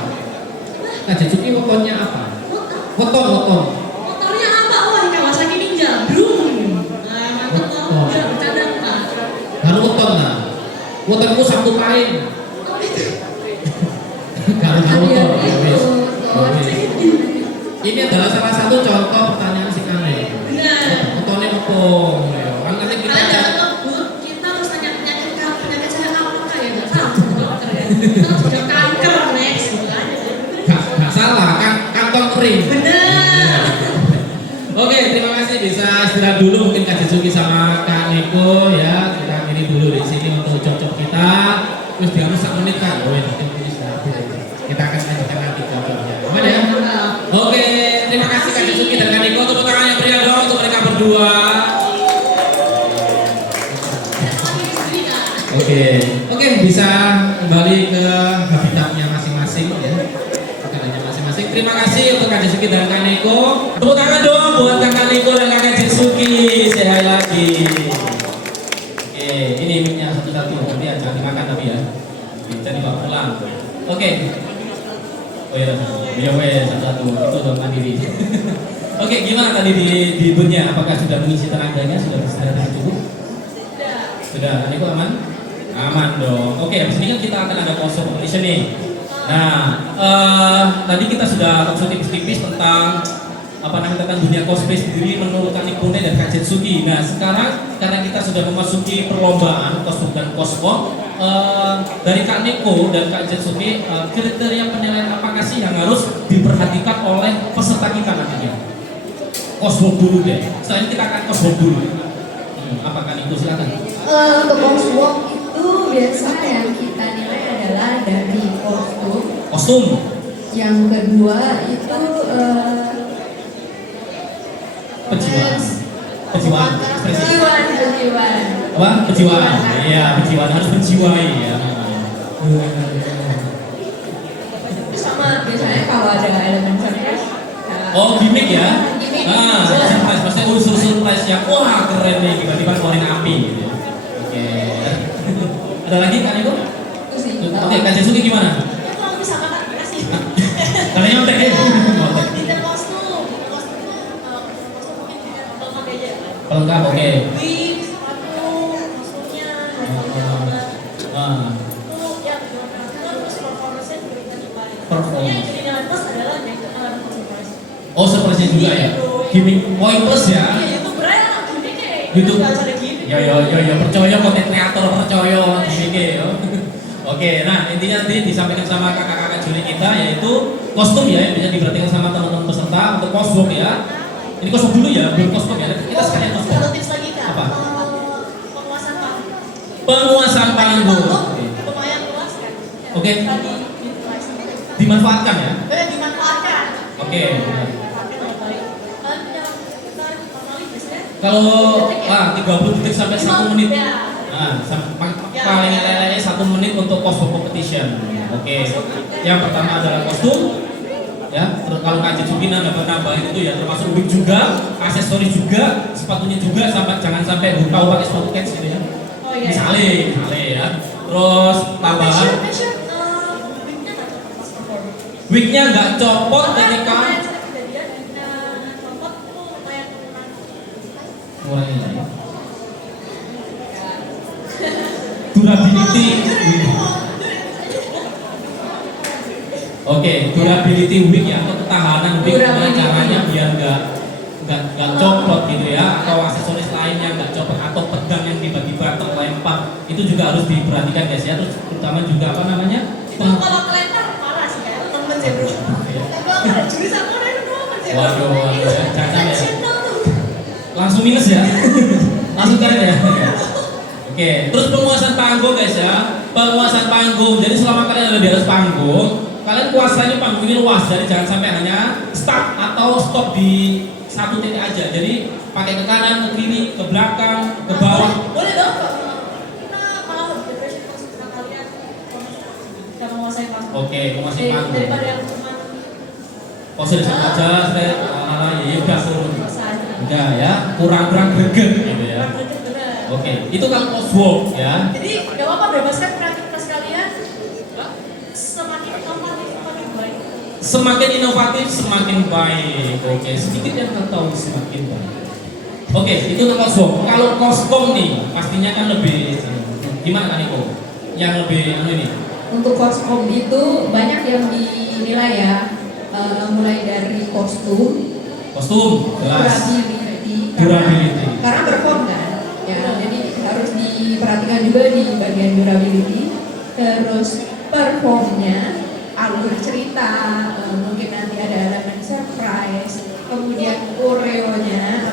Kak Jesuki fotonya apa? Foto. Motornya apa? Oh, Kawasaki Ninja. Brum. Nah, mantap toh. Enggak bercanda Pak. Baru weton lah. Wetonku Sabtu Pahing. Oh, itu. Kalau weton. Oh, Ini adalah salah satu contoh pertanyaan sing aneh. benar. Wetonnya opo? Kan nanti kita Kalian jangan ngebut, kita harus tanya penyakit saya apa ya? Nggak tahu dokter ya. Kita sudah kanker next gitu kan. Gak salah kan kantong kering. Benar. Oke, terima kasih bisa istirahat dulu mungkin Kak Jesuki sama Kak Neko ya. Kita akhiri dulu di sini untuk cocok kita. Terus dia harus 1 menit kan. Oh ya, mungkin istirahat dulu. Kita akan lanjutkan nanti cocoknya. Aman ya? Oke, terima kasih Kak Jesuki dan Kak Neko. Tepuk tangan yang meriah dong untuk mereka berdua. Oke, bisa kembali ke habitatnya masing-masing ya. Keadaannya masing-masing. Terima terima kasih untuk Kak Jetsuki dan Kak Neko. Tepuk tangan dong buat Kak Neko dan Kak Jetsuki. Say hi lagi. Oke, ini mic-nya satu-satu. Nanti ya, jangan dimakan tapi ya. Jadi bawa pulang. Oke. Oh iya, satu-satu. Itu dong mandiri. Oke, gimana tadi di booth-nya? Apakah sudah mengisi tenaganya? Sudah bersedia dengan cukup? Sudah. Kak Neko aman? Aman dong. Oke, habis ini kan kita akan ada close competition nih. Nah, tadi kita sudah langsung tipis-tipis tentang tentang dunia cosplay sendiri menurut Kak Nikune dan Kak Jetsuki. Nah, sekarang karena kita sudah memasuki perlombaan kostum dan kosmo, dari Kak Neko dan Kak Jetsuki, kriteria penilaian apakah sih yang harus diperhatikan oleh peserta kita nantinya? Cosmo dulu deh. Setelah ini kita akan cosmo dulu. Apakah itu silakan? Untuk cosplay itu biasanya yang kita nilai adalah dari kostum. Yang kedua itu kejiwaan. Apa? Kejiwaan. Iya, kejiwaan harus menjiwai ya. Sama biasanya kalau ada elemen surprise. Oh, gimmick ya? Gimmick. Surprise. Maksudnya unsur surprise yang wah keren nih, tiba-tiba keluarin api gitu ya. Oke. Ada lagi Kak Neko? Oke, Kak Jetsuki gimana? Kalau bisa makan kasih. Kalian nyontek ya? Detail kostum mungkin pelengkap aja. Pelengkap, oke. Wig, sepatu, kostumnya, itu yang terus performance-nya juga kita nilai. Performance. Yang jadi nilai plus adalah yang kita ada surprise. Oh, surprise juga ya? Gimmick point plus ya? Iya, YouTuber aja gimmick kayak YouTube. nggak ada gimmick. Ya, percaya konten kreator percaya gimmick ya. Oke, nah intinya nanti disampaikan sama kakak-kakak juri kita yaitu kostum ya yang bisa diperhatikan sama teman-teman peserta untuk kostum ya. Ini kostum dulu ya, belum kostum ya. Kita sekalian kostum. Satu tips lagi Kak. Apa? Penguasaan panggung. Penguasaan panggung. Lumayan luas kan. Oke. Tadi Dimanfaatkan ya. dimanfaatkan. Oke. Dimanfaatkan dengan baik. Kan yang kita normali biasanya Kalau 30 detik sampai 1 menit. Ya. Nah, paling lelenya 1 menit untuk kostum competition. Oke. Yang pertama adalah kostum. Ya, terus kalau Kak Jetsuki nambah-nambahin itu ya termasuk wig juga, aksesoris juga, sepatunya juga, jangan sampai tahu pakai sepatu cats gitu ya. Oh iya. Misalnya ya. Terus tambahan Fashion, wignya nggak cocok pas perform. wignya nggak copot ketika Kemarin saya kejadian, copot tuh lumayan mulai ya. Durability wig. Oke, durability wig ya, atau ketahanan wig, gimana caranya biar nggak copot gitu ya, atau aksesoris lainnya nggak copot, atau pedang yang tiba-tiba terlempar itu juga harus diperhatikan guys ya, terus terutama juga apa namanya? kalau kelempar parah sih kayak temen sih bro. Kalau ada jurusan mana itu temen sih. Waduh, ya, cacat ya. Cinta tuh. Langsung minus ya, langsung keren ya. Oke, terus penguasaan panggung guys ya, penguasaan panggung. Jadi selama kalian ada di atas panggung, kalian kuasanya panggung ini luas. Jadi jangan sampai hanya start atau stop di satu titik aja. Jadi pakai ke kanan, ke kiri, ke belakang, ke bawah. Boleh dong kita malah depression masuk ke kalian. Kita menguasai panggung. Oke, menguasai panggung. Daripada yang cuma Pose di sana aja, ya udah turun. kuasaan. Udah ya, kurang greget gitu ya. Oke, itu kan coswork ya. Jadi gak apa-apa bebaskan kreativitas kalian. Semakin inovatif semakin baik. Semakin inovatif semakin baik. Oke, sedikit yang tahu semakin baik. Oke, itu untuk coswork. Kalau kostum nih, pastinya kan lebih gimana kan Niko? Yang lebih ini. Untuk kostum itu banyak yang dinilai ya, mulai dari kostum, Jelas. durability, karena perform kan, ya, jadi harus diperhatikan juga di bagian durability. Terus performnya, alur cerita, mungkin nanti ada elemen surprise, kemudian koreonya,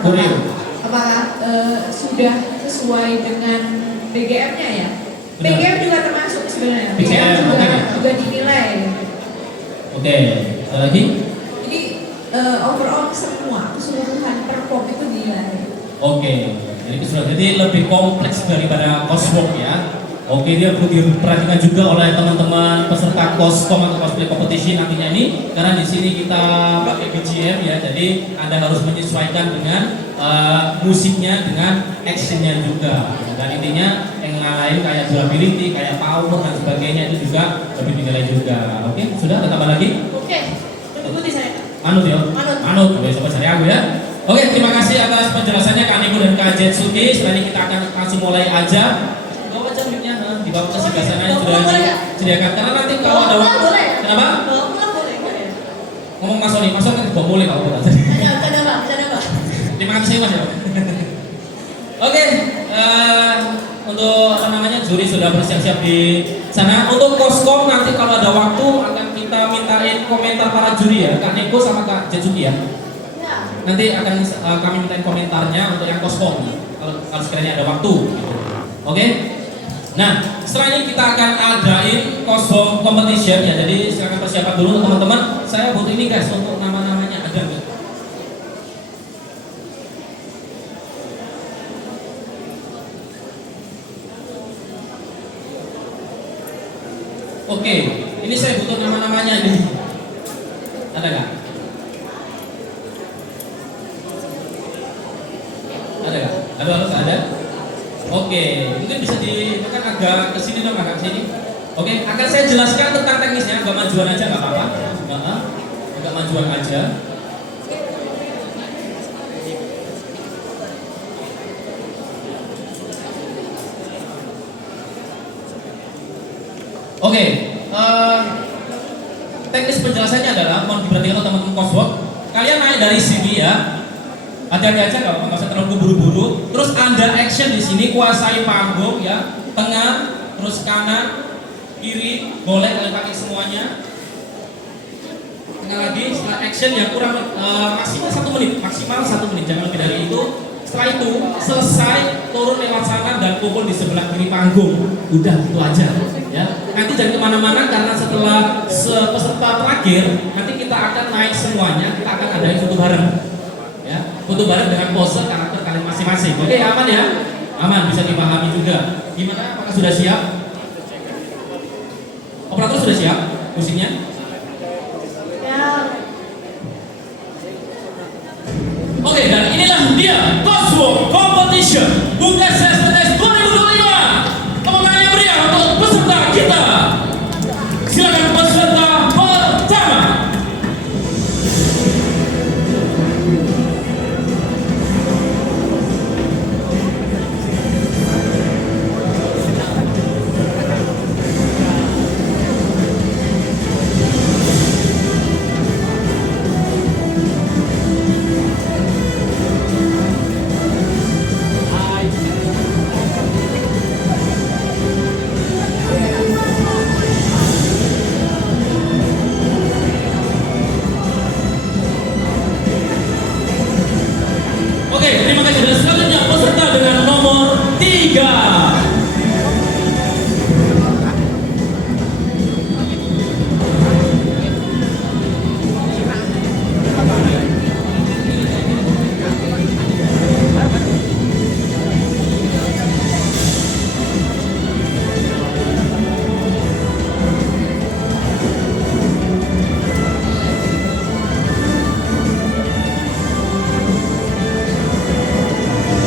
apakah sudah sesuai dengan BGM-nya ya? BGM juga termasuk sebenarnya. BGM juga dinilai. Oke, ada lagi? Jadi overall semua keseluruhan perform itu dinilai. Oke, jadi lebih kompleks daripada coswork ya. Oke, dia perlu diperhatikan juga oleh teman-teman peserta koskom atau cosplay competition nantinya ini, karena di sini kita pakai BGM ya, jadi Anda harus menyesuaikan dengan musiknya dengan actionnya juga. Dan intinya yang lain kayak durability, kayak power dan sebagainya itu juga lebih dinilai juga. Oke, sudah tambah lagi? Oke, mengikuti saya. Manut ya? Manut. Boleh coba cari aku ya. Oke, terima kasih atas penjelasannya Kak Niko dan Kak Jetsuki. Setelah ini kita akan langsung mulai aja. Bawa aja mic-nya, dibawa ke sebelah sana yang sudah disediakan. Karena nanti kalau ada waktu, boleh. kenapa? Bawa pulang boleh. Ngomong Mas Sony, Mas Sony kan dibawa mulai kalau kita. Canda Pak. Terima kasih Mas ya. Oke, untuk apa namanya juri sudah bersiap-siap di sana. Untuk koskom nanti kalau ada waktu akan kita mintain komentar para juri ya, Kak Niko sama Kak Jetsuki ya. Nanti akan kami mintain komentarnya untuk yang koskom kalau sekiranya ada waktu. Gitu. Oke. Nah, setelah ini kita akan adain koskom competition ya. Jadi silakan persiapan dulu teman-teman. Saya butuh ini guys untuk nama-namanya ada nggak? Oke, ini saya butuh nama-namanya ini. Ada nggak? Ada nggak? Harus ada. Oke, mungkin bisa ditekan agak ke sini dong, agak sini. Oke, akan saya jelaskan tentang teknisnya. Agak majuan aja nggak apa-apa. Agak majuan aja. Oke, teknis penjelasannya adalah mohon diperhatikan teman-teman coswork. Kalian naik dari sini ya. Hati-hati aja nggak usah terlalu buru-buru. Terus Anda action di sini, kuasai panggung ya, tengah, terus kanan, kiri, boleh kalian pakai semuanya. Tengah lagi, setelah action ya kurang maksimal 1 menit, jangan lebih dari itu. Setelah itu selesai, turun lewat sana dan kumpul di sebelah kiri panggung. Udah itu aja ya. Nanti jangan kemana-mana karena setelah peserta terakhir nanti kita akan naik semuanya, kita akan adain foto bareng. Foto bareng dengan pose karakter kalian masing-masing. Oke, aman ya? Aman, bisa dipahami juga. Gimana? Apakah sudah siap? Operator sudah siap? Musiknya? Ya. Oke, dan inilah dia Coswork Competition Buka SPTS 2025. Tepuk tangan yang meriah untuk peserta kita. Silakan peserta pertama. Oke, terima kasih. Dan selanjutnya peserta dengan nomor 3.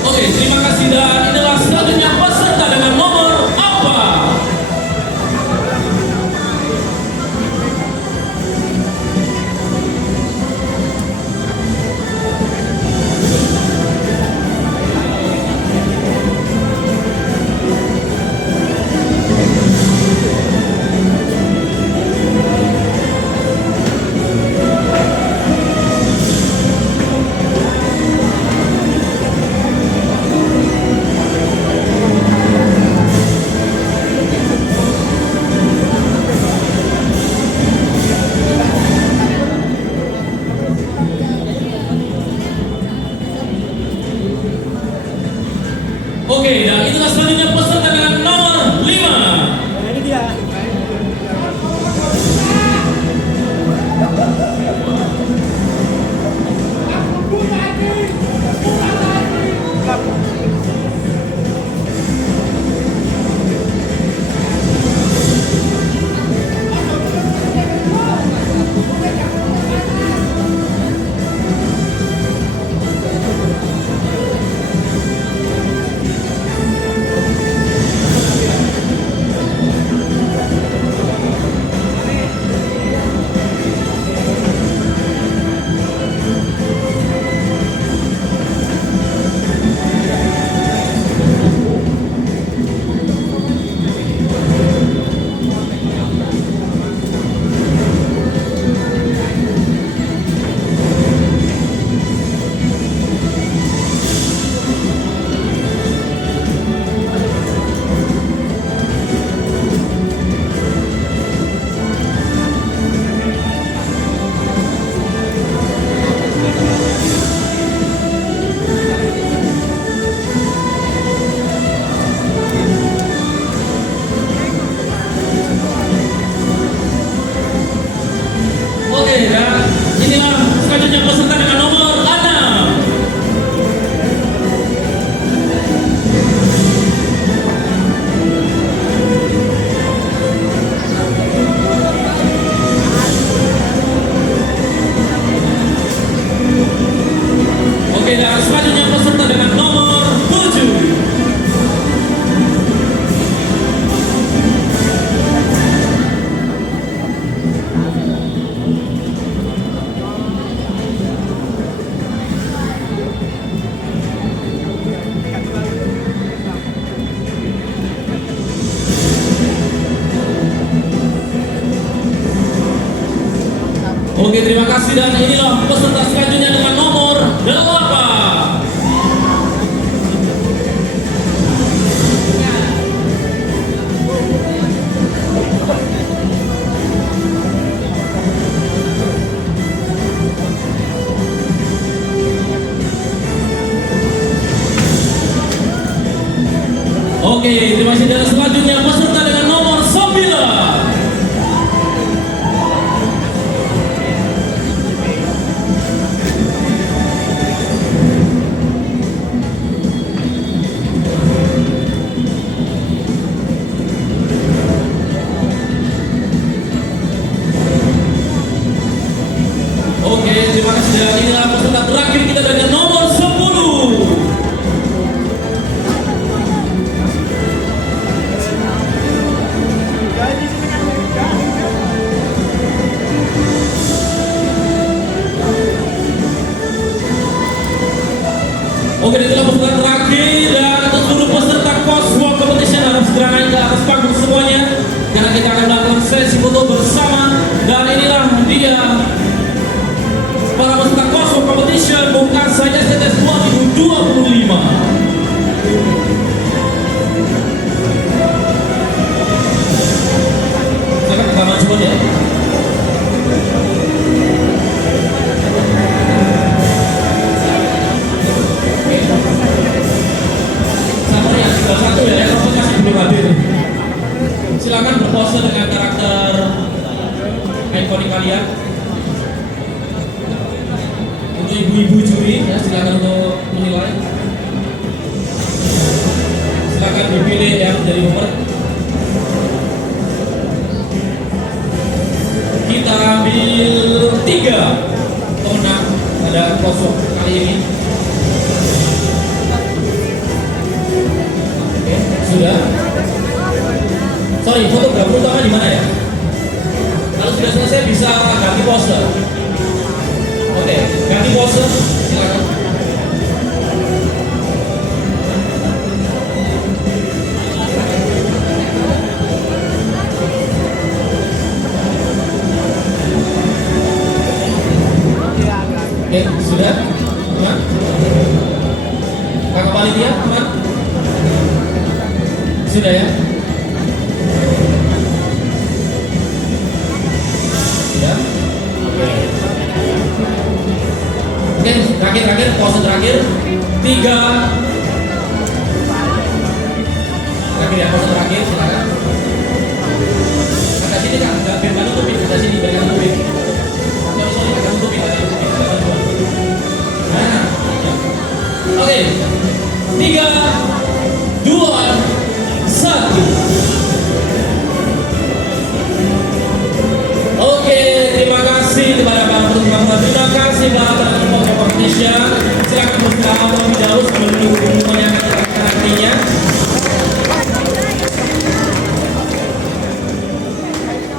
Oke, terima kasih dan inilah selanjutnya peserta dengan nomor apa? Oke, dan itulah selanjutnya peserta dengan nomor 5. Oke, dan selanjutnya peserta dengan nomor 7. Oke, terima kasih dan inilah peserta selanjutnya dengan nomor 8. Oke, terima kasih dan selanjutnya peserta dengan nomor 9. Oke, terima kasih dan inilah peserta terakhir kita dengan nomor 10. Oke, itulah peserta terakhir dan untuk seluruh peserta Coswalk Competition harus segera naik ke atas panggung semuanya karena kita akan melakukan sesi foto bersama dan inilah dia para peserta Coswalk Competition bukan saja STS 2025. Saya akan rekaman coba ya. Satu ya, yang masih belum hadir. Silakan berpose dengan karakter ikonik kalian. Untuk ibu-ibu juri ya, silakan untuk menilai. Silakan dipilih yang dari nomor. Kita ambil 3 pemenang pada kosong kali ini. Sudah? Sorry, fotografer utama di mana ya? Kalau sudah selesai bisa ganti pose. Oke, ganti pose, silakan. Oke, sudah? Teman? Kakak panitia, teman? Sudah ya? Sudah? Oke, terakhir, pose terakhir 3. Terakhir ya, pose terakhir, silakan. Agak sini kak, agak biar nutupin, agak sini, biar nutupin. Sorry, agak nutupin, Nah, ya. Oke, 3, 2, 1. Oke, terima kasih kepada para peserta. Terima kasih kepada teman-teman Indonesia. Silakan bersama terlebih dahulu sebelum pengumuman yang akan kita nantinya.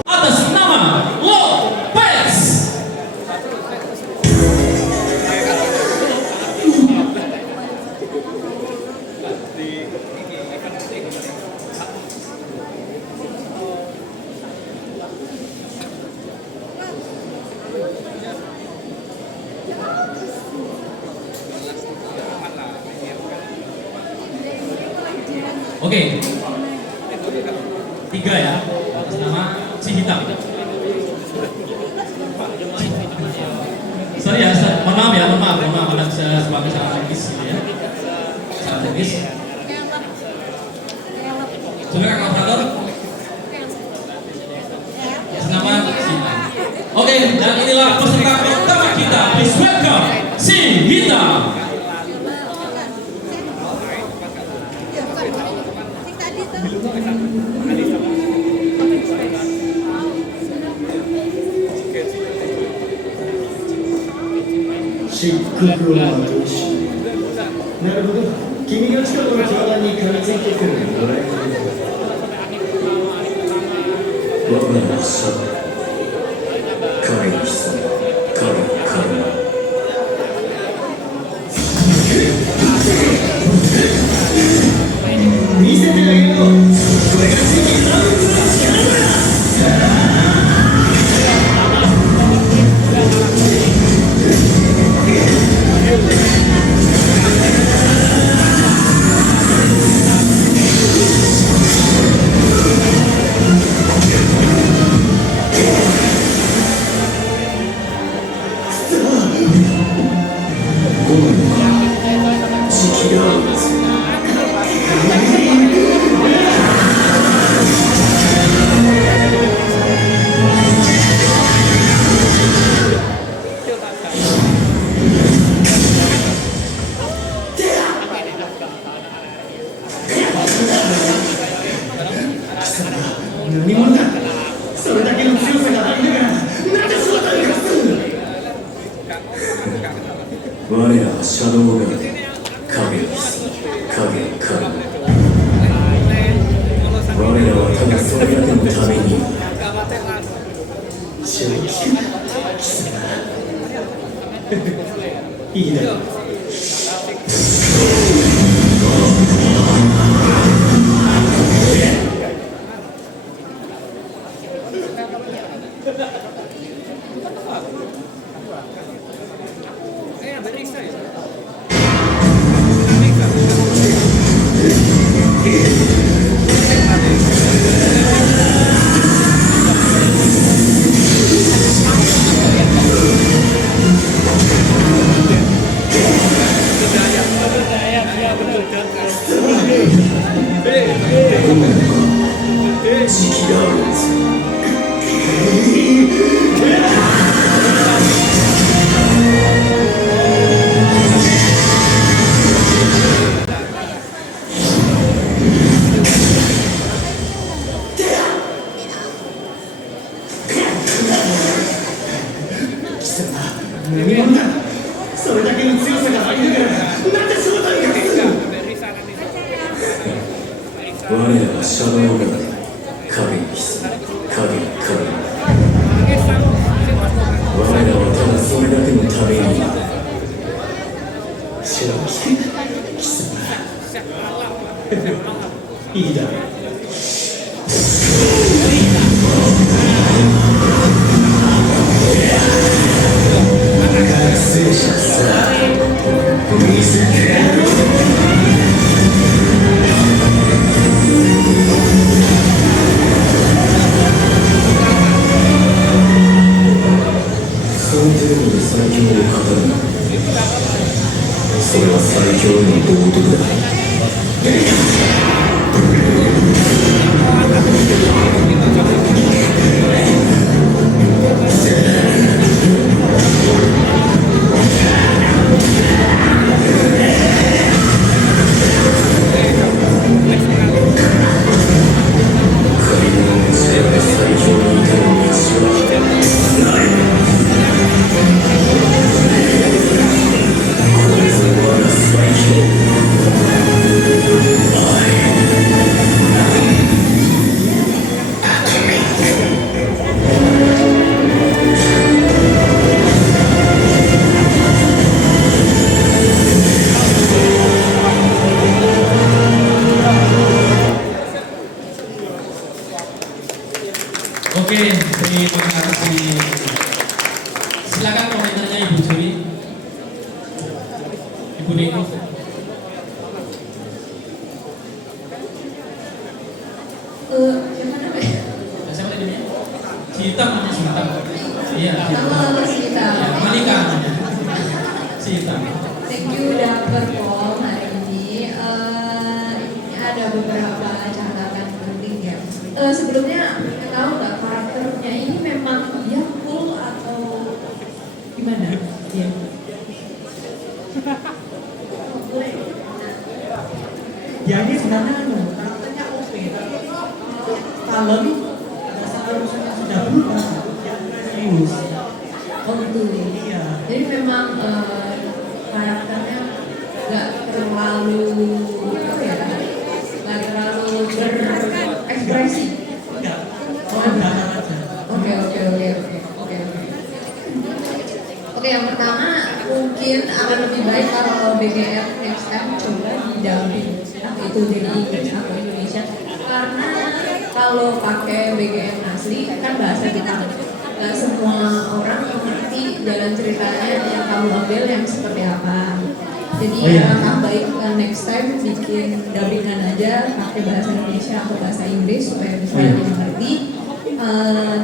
Atas nama Lopez. Oke, 3 ya, atas nama si hitam. Sorry ya, mohon maaf, ada sebagai salah teknis gitu ya. Salah teknis. Sebenarnya kakak operator. Nama si hitam. Oke, dan inilah peserta pertama kita. Please welcome si hitam. Syukurlah なるほど。君が近くの体に噛みついてくるドラえもんだ。我がのシャドウ。影の潜む影の影。見せてあげよう。これが次のラウンドの力だ。何者だ。それだけの強さがありながら、なぜ姿を隠す。我らはシャドウガーデン、影の潜む影の影。我らはただそれだけのために。正気か、貴様。いいだろう。何者だ。それだけの強さがありながら、なんで姿を隠す。我らはシャドウガーデン、影に潜む影の影。我らはただそれだけのために。正気か、貴様。いいだろう。学生者さ、見せてやろう。その程度で最強を語るな。それは最強への冒涜だ。Oke, terima kasih. Silakan komentarnya Ibu Juli. Ibu Niko. Yang mana Pak? Siapa namanya? Sita namanya Sita. Iya, Halo Sita. Ya, Malika namanya. Sita. Thank you udah perform hari ini. Ada beberapa catatan penting ya. Sebelumnya tahu nggak karakternya ini memang dia cool atau gimana? Dia. Ya ini sebenarnya karakternya oke, tapi kalem seharusnya sudah berubah, ya serius. Oh gitu. Iya. Jadi memang karakternya nggak terlalu terlalu apa ya, nggak terlalu berekspresi. Enggak. Oh, datar aja. Oke. Oke, yang pertama mungkin akan lebih baik kalau BGM next time coba didamping, entah itu dari Inggris atau Indonesia. Karena kalau pakai BGM asli kan bahasa kita, nggak semua orang mengerti jalan ceritanya yang kamu ambil yang seperti apa. Jadi alangkah baik next time bikin dubbingan aja pakai bahasa Indonesia atau bahasa Inggris supaya bisa lebih mengerti.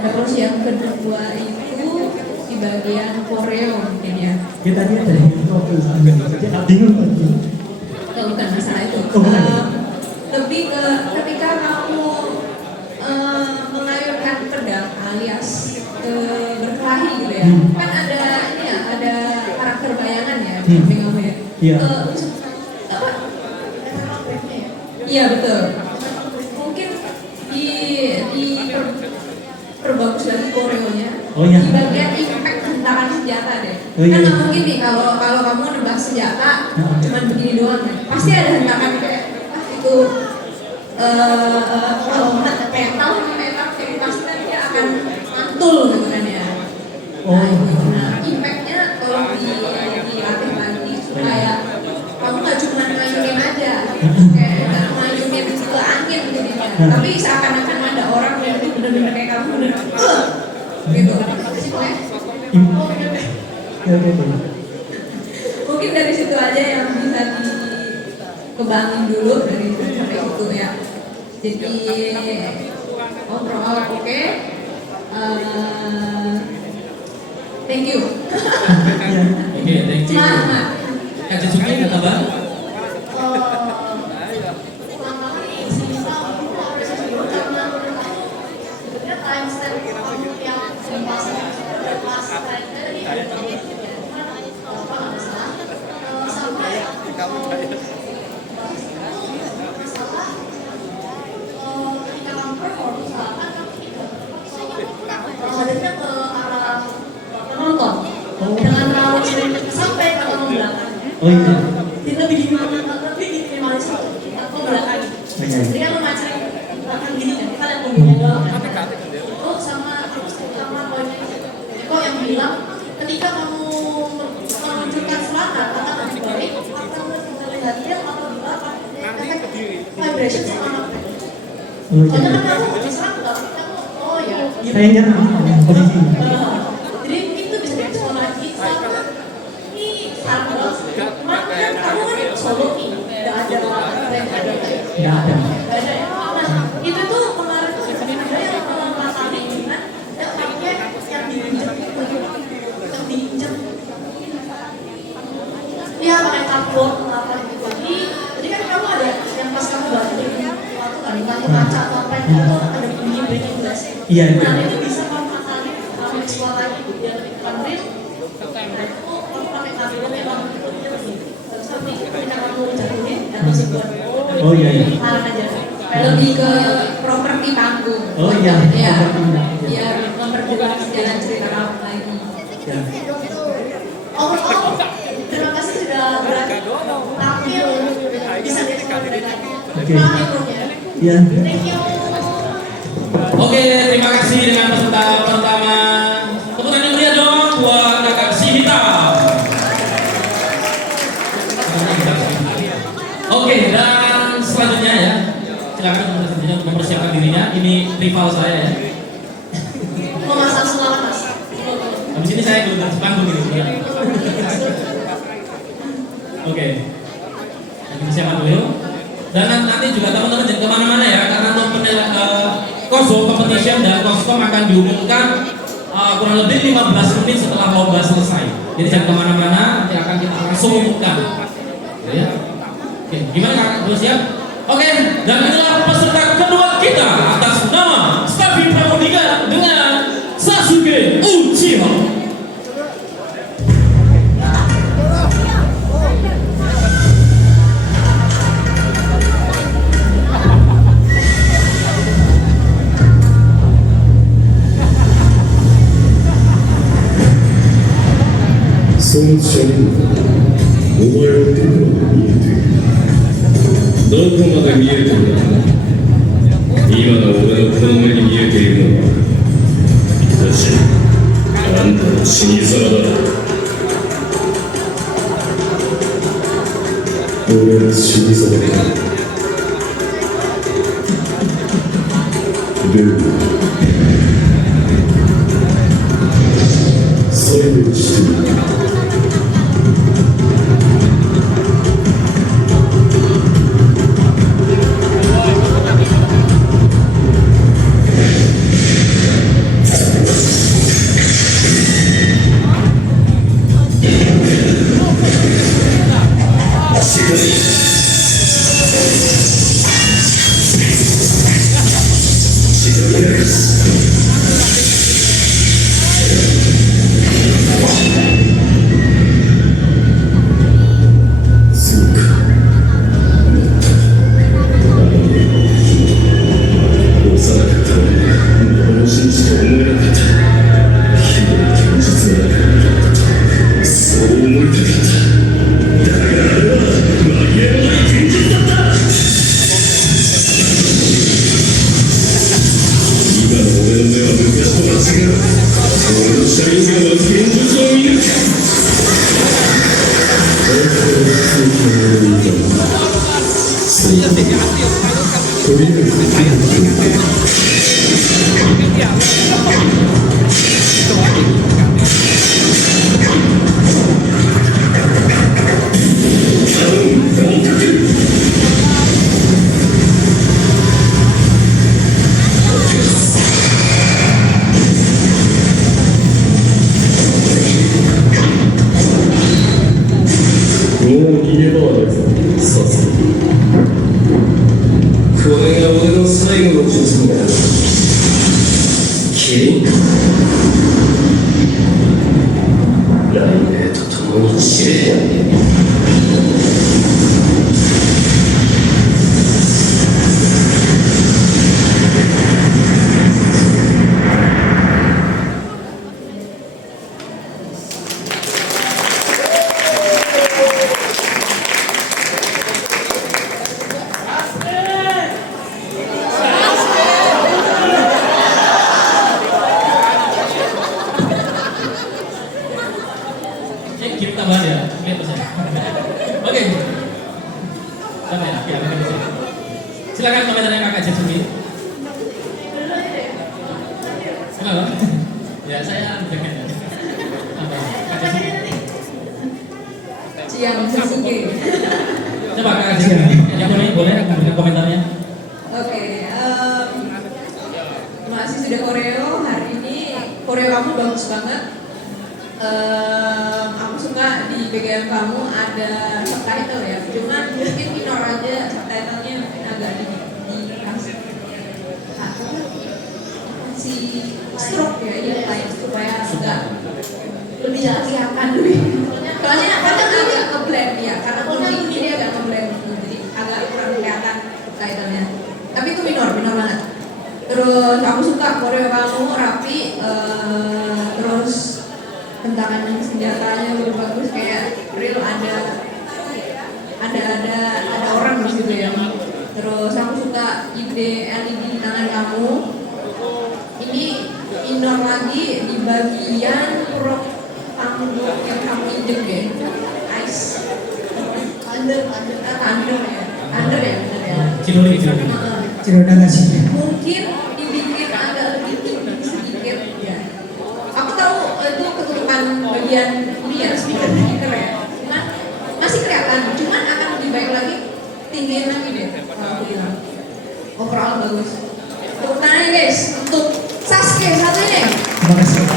Terus yang kedua itu di bagian koreo mungkin ya. Kita tadi ada yang ngobrol sama dia bingung tadi. Bukan masalah itu. Lebih ke ketika kamu mengayunkan pedang alias berkelahi gitu ya. Kan ada ini ya, ada karakter bayangan ya di samping kamu ya. Iya. Apa? Iya betul. Mungkin perbagus lagi koreonya. Oh, iya. Di bagian impact hentakan senjata deh. Oh, iya. Kan nggak mungkin nih kalau kamu nembak senjata cuman begini doang kan. Pasti ada hentakan kayak itu kalau metal jadi pasti nanti dia akan mantul gitu kan ya. Nah, impactnya tolong dilatih lagi supaya kamu nggak cuma ngayunin aja, kayak nggak ngayunin ke angin gitu ya. Tapi seakan-akan ada orang yang itu benar-benar kayak kamu benar-benar gitu. Mungkin dari situ aja yang bisa dikembangin dulu dari sampai situ ya. Jadi overall oke. Thank you. Oke, thank you. Semangat. Kak Jisuki ada tambahan? Hadirnya ke arah penonton dengan terlalu sering sampai ke belakang. Oh iya. Kita lebih minimalis atau belakang. Jadi kan memacari belakang gini kan, kita lihat mobilnya doang kan. Oh sama poinnya kok yang bilang ketika kamu menunjukkan serangan akan lebih baik atau melihat dia atau di belakang efek vibration sama. Soalnya kan kamu diserang kamu oh ya. Kayaknya posisi. Jadi mungkin itu bisa diekspor lagi sama ini sekarang doang. Cuma kan kamu kan solo nih, nggak ada brand ada Nggak ada. nggak ada ya. Nah itu tuh kemarin tuh ada yang masalah lingkungan dan pakai yang diinjek iya pakai cardboard atau apa gitu. Jadi kan kamu ada yang pas kamu banting waktu kan kamu kaca atau apa itu ada bunyi breaking glass. Iya. Nah itu bisa kamu masalin ekspor lagi biar lebih konkret. Nah itu kamu pakai cardboard yang lama itu dia lebih terus nanti ketika kamu jatuhin dan masih buat Oh iya. tahan aja. Lebih ke properti panggung. Oh iya. Iya. Biar memperjelas jalan cerita kamu lagi. Ya. Overall, terima kasih sudah berani tampil bisa diekspor lagi. Oke. Iya. Thank you. Oke, terima kasih dengan peserta pertama. Tepuk tangan yang meriah dong buat kakak si hitam. Oke, dan selanjutnya ya, silakan selanjutnya untuk mempersiapkan dirinya. Ini rival saya ya. Mau masak semalam mas? Habis ini saya duduk di panggung gitu. Ya. Oke, kita siapkan dulu. Dan nanti juga teman-teman jangan kemana-mana ya, karena untuk Koso Competition dan Koskom akan diumumkan kurang lebih 15 menit setelah lomba selesai. Jadi jangan kemana-mana, nanti akan kita langsung umumkan. Ya. Oke, gimana kakak? Belum siap? Oke, dan inilah peserta kedua kita atas nama Staffi Pramodika dengan Sasuke Uchiha.その車輪はお前をどこまで見えているどこまで見えてるんだ。今の俺のこの目に見えているのは私あんたの死に様だ。俺の死に様だ。ルールそれをしている。Silakan komentarnya Kakak Jetsuki. Kenapa? Ya saya bagian. Kakak Jetsuki. Ciam Jetsuki. Coba Kakak Jetsuki. Yang boleh memberikan komentarnya. Oke, terima kasih sudah koreo hari ini. Koreo kamu bagus banget. Aku suka di bagian kamu ada subtitle ya. Cuman mungkin minor aja subtitlenya mungkin agak dikasih si stroke ya, supaya agak lebih kelihatan lebih. Soalnya kadang agak ngeblend ya, karena kuning ini agak ngeblend jadi agak kurang kelihatan subtitlenya. Tapi itu minor banget. Terus aku suka koreo kamu rapi, terus tentangan senjatanya bagus, kayak real ada orang di situ ya. Terus aku suka ide LED di tangan kamu. Ini indoor lagi di bagian rock panggung yang kamu injek ya. Ice under ya. Cinuri. Ciroda nggak sih? Mungkin dibikin agak lebih tinggi sedikit ya. Aku tahu itu ketutupan bagian ini ya, speaker ya. Cuman masih kelihatan, cuman akan lebih baik lagi tinggiin lagi deh kalau aku bilang. Overall bagus. Tepuk tangan guys untuk Sasuke satu ini. Terima kasih.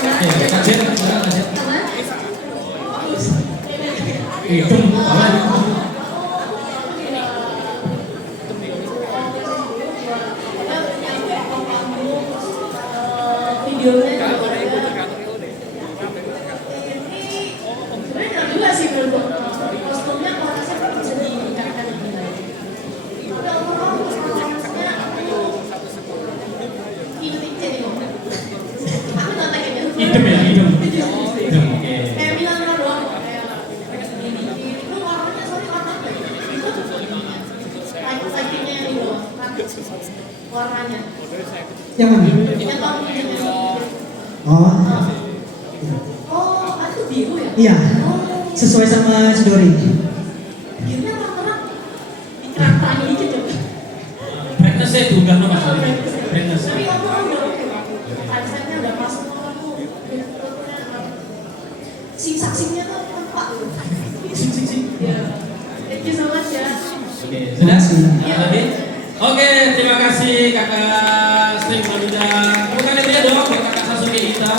Kakak Jet, Sama. itu apa? Videonya sebenarnya juga sih menurut kostumnya kalau rasanya bisa ditingkatkan lebih lagi. Aku nonton Idem. Oke. kayak bilang doang kayak segini. Itu warnanya sorry Yang mana? Yang kamu jangan. Oh, Oh, itu biru ya? iya. Oh, Sesuai sama Chidori. gimana orang-orang diterang-terangin dikit ya? Brightness-nya itu udah no mas. Oh, Brightness. tapi ngomong udah oke kok. Konsepnya udah pas semua aku. Sing-saksingnya tuh nampak loh. Sing. Ya. Thank you so much ya. Oke, sudah? Ada lagi? Oke, terima kasih kakak String Maluda. Bukan dia dong, buat kakak Sasuke kita.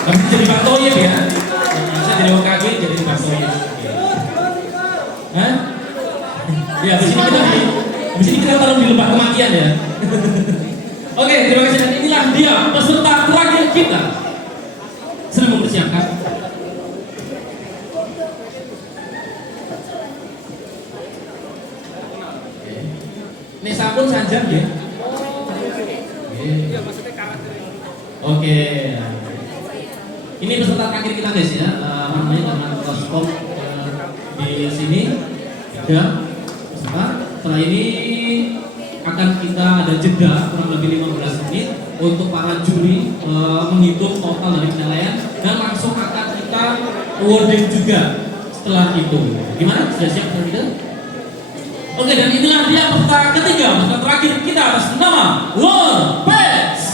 Kamu jadi Pak Toyib ya? Bisa jadi OKG, jadi Pak Toyib. Hah? Ya, habis ini kita taruh di lembah kematian ya. Oke, terima kasih. Dan inilah dia peserta terakhir kita. Sedang mempersiapkan. Ini sampun sanjang ya. Oke. Ini peserta terakhir kita guys ya. Namanya teman Koskom di sini. Ya. Peserta. Setelah ini akan kita ada jeda kurang lebih 15 menit untuk para juri menghitung total dari penilaian dan langsung akan kita awarding juga setelah itu. Gimana? Sudah siap untuk itu? Oke, dan inilah dia peserta ketiga, peserta terakhir kita atas nama World Pets.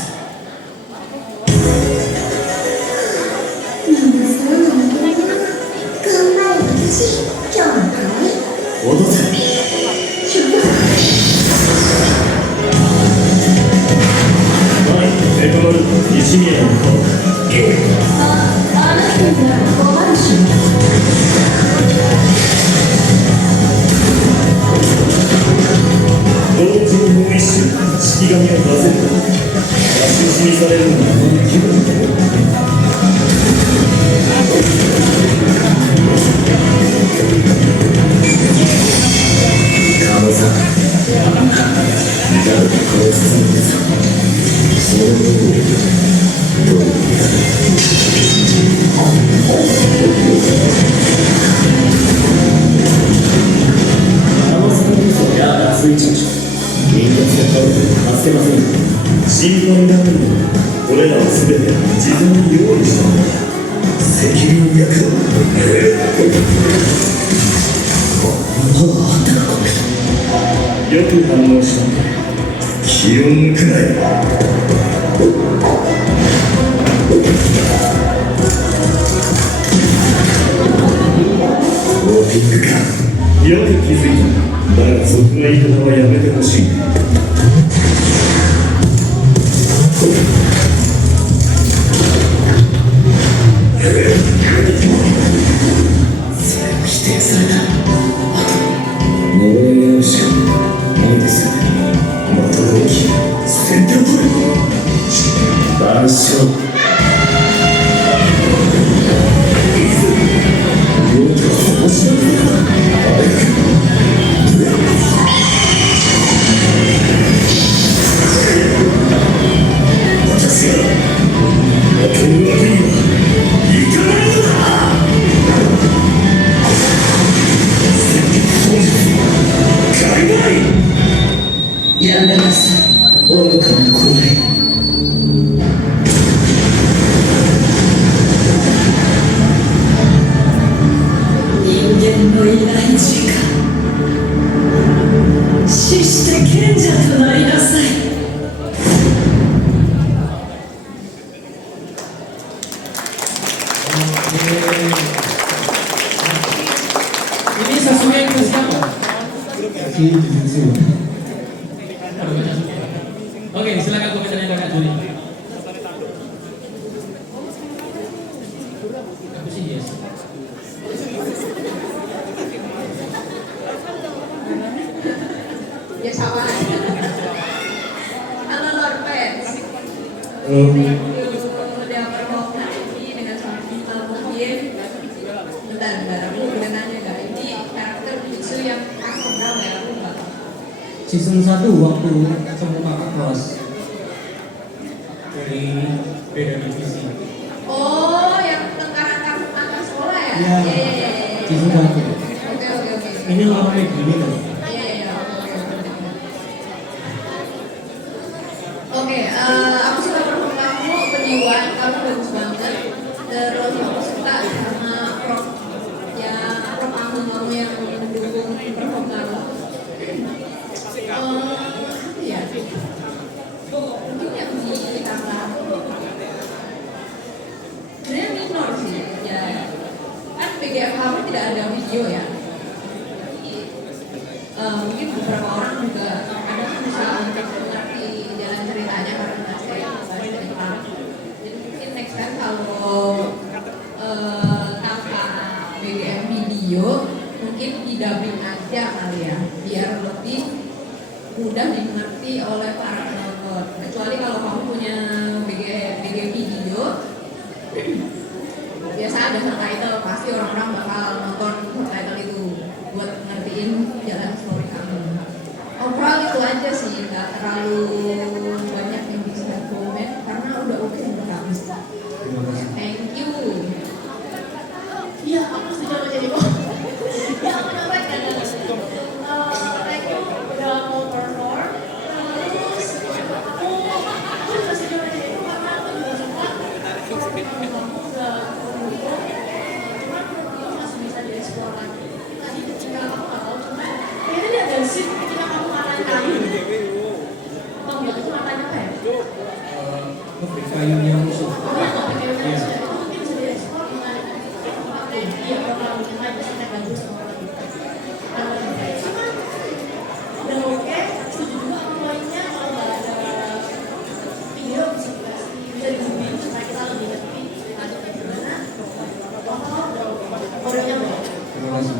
Ini Sasuke yang siapa? Oke, silakan komentarnya kakak Juli. Aku sih yes. Ya sama aja. Halo Lord Pets. Udah perform hari ini dengan semaksimal mungkin. Bentar, aku boleh nanya gak? Ini karakter Bijutsu yang aku kenal ya, aku nggak tahu. Season 1 waktu ketemu kakak kelas dari beda divisi. Oh, yang tengkaran antar sekolah ya? Iya. Iya. Season 1. Oke. Ini lama kayak gini tuh. Iya. Ya, mungkin yang di angka sebenarnya minor sih ya, kan BGM kami tidak ada video ya. Mungkin beberapa orang juga ada berusaha untuk mengerti jalan ceritanya karena saya bahasa Jepang. Jadi mungkin next time kalau kakak BGM video mungkin di dubbing aja kali ya, biar lebih mudah dimengerti oleh para penonton. Kecuali kalau kamu punya BGM video, biasa ada subtitle, pasti orang-orang bakal nonton subtitle itu buat ngertiin jalan story kamu. Overall itu aja sih, nggak terlalu banyak yang bisa komen karena udah oke udah habis. Thank you. Iya, aku setuju sama jadi kok. Ya, aku nampak kan. Thank you udah mau perform. Terus aku juga setuju sama jadi kok karena aku juga suka. Kamu udah mendukung. Cuman itu masih bisa dieksplor lagi. Tadi ketika aku nggak tahu, cuman kayaknya dia ada scene ketika kamu makan kayu. Atau enggak, itu matanya apa ya? Ngeberi kayu yang musuh. Oh iya, nggak pakai kayu. Itu mungkin bisa dieksplor dengan iya, kalau yang lain biasanya bagus sama orang gitu. Cuman udah oke, setuju juga sama poinnya kalau nggak ada video bisa dihubungin supaya kita lebih ngerti ada kayak gimana. Udah nyambung. Terima kasih.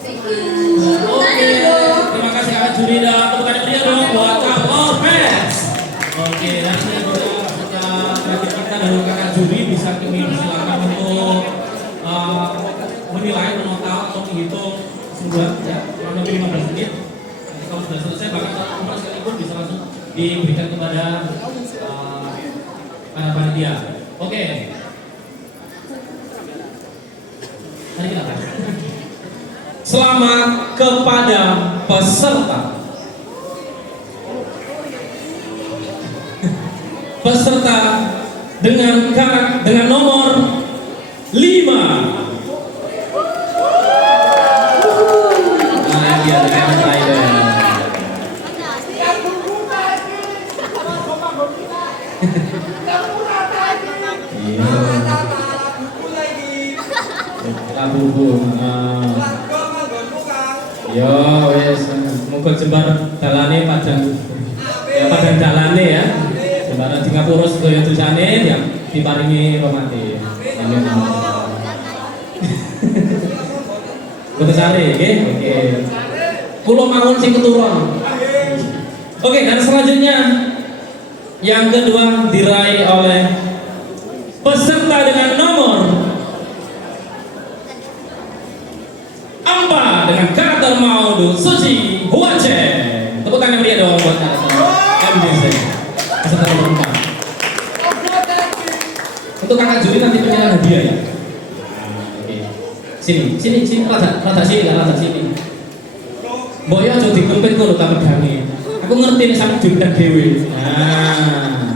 Thank you. Oke, terima kasih kakak juri dan tepuk tangan meriah dong buat Kak Lopez. Oke, dan ini juga terakhir kita dari kakak juri bisa kami silakan untuk menilai, menota atau menghitung keseluruhan ya, kurang lebih 15 menit. Nanti kalau sudah selesai bahkan satu umur sekalipun bisa langsung diberikan kepada para panitia. Oke. Mari kita mulai. Selamat kepada peserta. Peserta dengan nomor 5. Nah, dia dengan rider. Kabubung. Yo wes, muga jembar dalane padang. Ya padang dalane ya. Jembaran Singapura sedaya dosane yang diparingi rahmati. Amin. Betul sare, oke. Kulo mangun sing keturun. Oke, dan selanjutnya yang kedua diraih oleh peserta dengan nomor 4 dengan karakter Maudu Suci Huace. Tepuk tangan meriah dong buat karakter MDC. Peserta nomor 4. Untuk kakak juri nanti penyerahan hadiah ya. Oke. Sini, rada sini. Mbok yo aja digempit kok tak pedangi. Aku ngerti nek sampe diundang dhewe. Nah.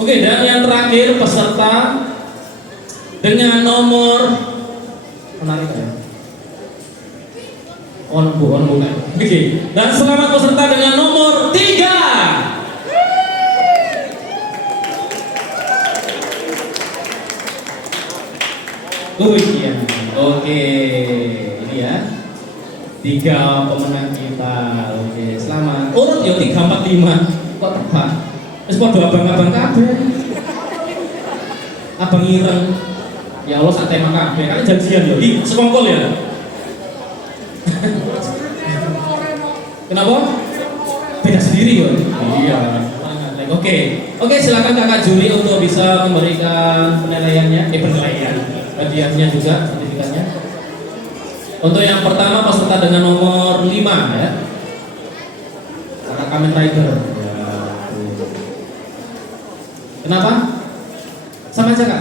Oke, dan yang terakhir peserta dengan nomor menarik ya. On bukan. Oke. Dan selamat peserta dengan nomor 3. Iya. Oke, ini ya 3 pemenang kita. Oke, selamat. Urut ya 3, 4, 5. Kok tepat? Wis padha abang-abang kabeh. Abang ireng. Ya Allah sak tema kabeh. Kan janjian ya. Ih, sekongkol ya. Kenapa? Beda sendiri ya. Iya. Oke, silakan kakak juri untuk bisa memberikan penilaiannya. Penilaian. Hadiahnya juga, sertifikatnya. Untuk yang pertama peserta dengan nomor 5 ya. Kakak Kamen Rider. Ya. Kenapa? Sama aja kak.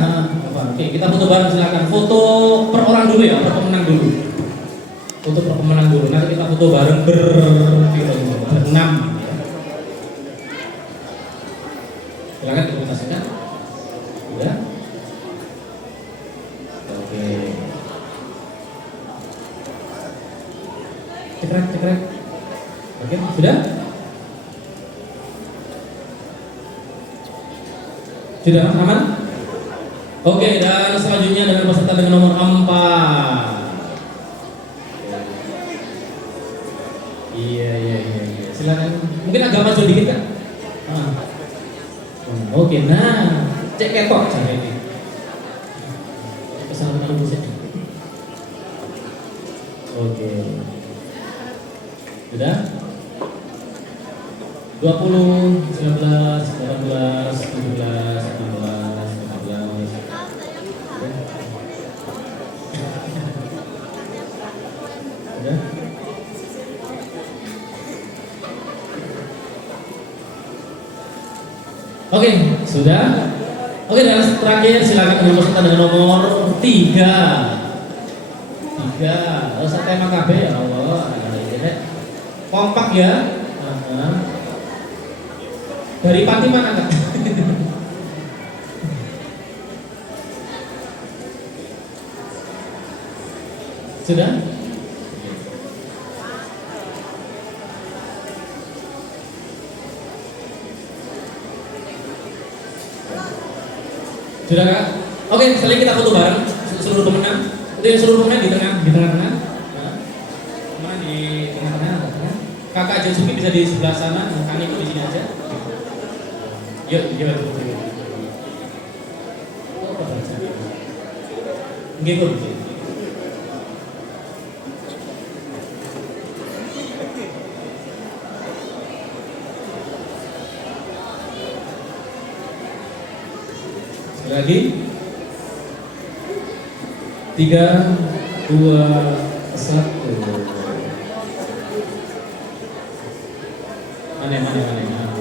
Oke, kita foto bareng silakan. Foto per orang dulu ya, per pemenang dulu. Foto per pemenang dulu. Nanti kita foto bareng berenam. Silakan dipresentasikan. Ya. Oke. cekrek. Oke, sudah? Sudah aman? Oke, dan selanjutnya dengan peserta dengan nomor 4. Iya. Silakan. Mungkin agak maju dikit kan? Oke, nah, cek ketok cara ini. Kesalahan kalau bisa. Oke. Sudah? 20, 19, 18, 17, 16, 15. Sudah? Oke, sudah. Oke, dan terakhir silakan untuk peserta dengan nomor 3. Satu tema KB ya Allah. Kompak ya. Dari Pati mana kak? Sudah? Sudah kak? Oke, selanjutnya kita foto bareng seluruh pemenang. Itu yang seluruh pemenang di tengah-tengah. Pemenang di tengah-tengah. Kakak Jensuki bisa di sebelah sana, Kang Niko di sini aja. Yuk. Nggih, lagi 3, 2, 1. Mana.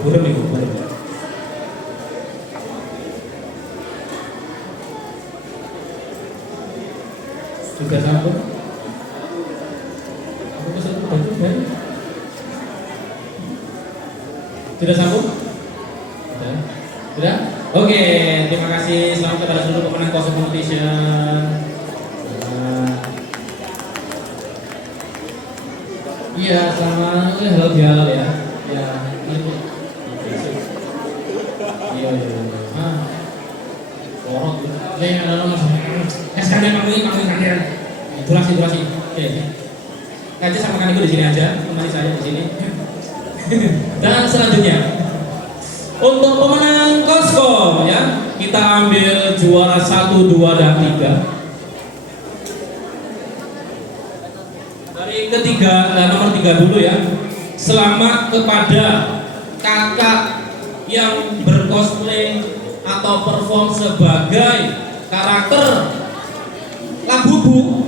Burung nih, burung. Sudah sambung. Sudah sambung? Sudah? Oke, terima kasih. Selamat kepada seluruh pemenang Cosmo Competition. Iya, selamat. Halal ya. Ya, iya. Lorong. Ada nomor. Sekarang panggil. Durasi. Oke. Kaji sama kan di sini aja, temani saya di sini. Dan selanjutnya untuk pemenang Cosmo ya, kita ambil juara 1, 2, dan 3. Dari ketiga, nomor 3 dulu ya. Selamat kepada kakak yang bercosplay atau perform sebagai karakter Labubu.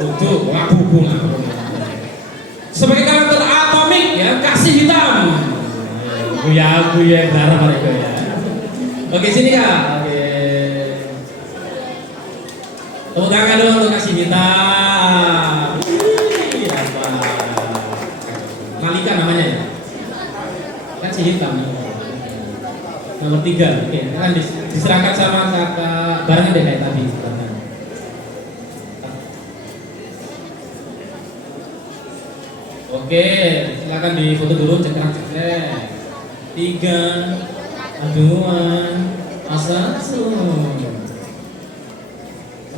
Untuk Labubu. Sebagai karakter Atomik ya, kasih hitam. Aku ya garap mereka ya. Oke, sini kak. Oke. Tepuk tangan dong untuk kasih hitam. Apa? Malika namanya ya. Kasih hitam. Nomor 3. Oke, akan diserahkan sama kakak barengan deh kayak tadi. Oke, silakan difoto dulu, cekrek. 3, 2, 1.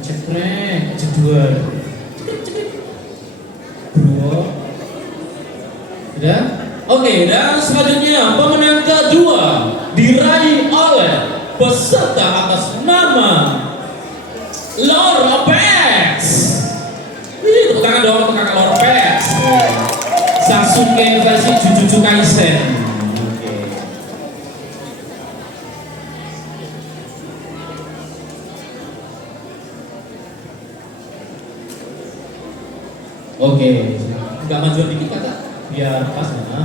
Cekrek, 2. Sudah? Oke, dan selanjutnya pemenang kedua diraih oleh peserta atas nama Lorpex. Tepuk tangan dong untuk kakak Lorpex. Sasuke versi Jujutsu Kaisen. Oke, nggak maju dikit kakak, biar pas ya.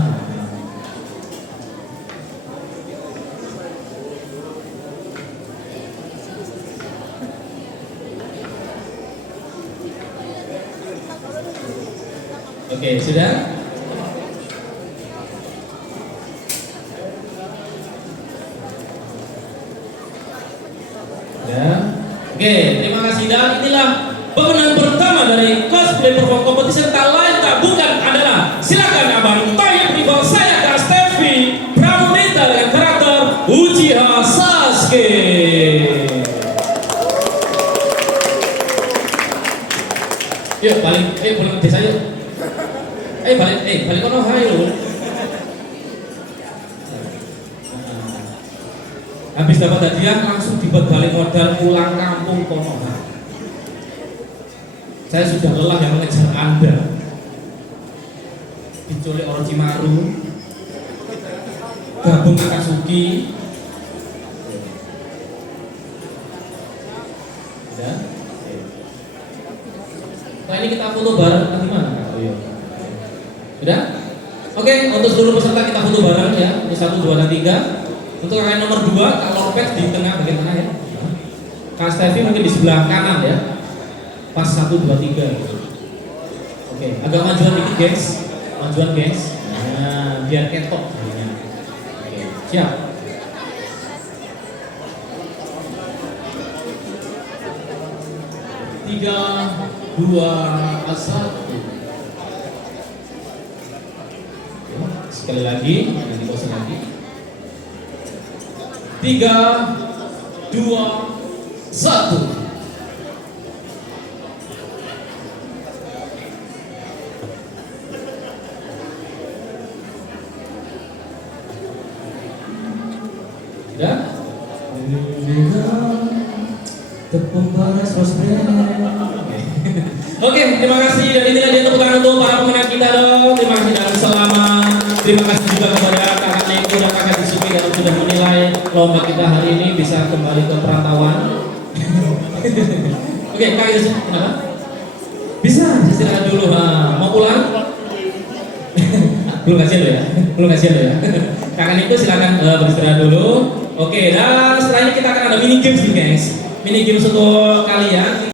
Oke, sudah? Ya. Oke, terima kasih dan inilah pemenang pertama dari cosplay perform competition tak lain tak Yuk balik ke desa yuk. Balik kono hayo. Habis dapat hadiah langsung dibuat balik modal pulang kampung kono. Saya sudah lelah yang mengejar Anda. Diculik orang Cimaru, gabung ke Kasuki. Ya. Nah ini kita foto bareng atau gimana? Oh iya. Sudah? Oke, untuk seluruh peserta kita foto bareng ya. Ini 1, 2, dan 3. Untuk kakak nomor 2, Kak Lopez di tengah bagian tengah ya. Kak Stevi mungkin di sebelah kanan ya. Pas 1, 2, 3. Oke, agak majuan dikit guys. Majuan guys. Nah, biar ketok. Oke, siap. 3, 2, 1. Sekali lagi, nanti kosong lagi. 3, 2, 1. Sudah? Tepung panas Oke, terima kasih dan inilah dia tepuk tangan untuk para pemenang kita dong. Terima kasih dan selamat. Terima kasih juga kepada kakak Neko dan kakak Disuki yang sudah menilai lomba kita hari ini bisa kembali ke perantauan. Oke, kakak Disuki, kenapa? Bisa, istirahat dulu. Mau pulang? Belum kasihan lo ya, belum kasihan lo ya. Kakak Neko silakan beristirahat dulu. Oke, dan setelah ini kita akan ada mini games nih guys. Mini games untuk kalian.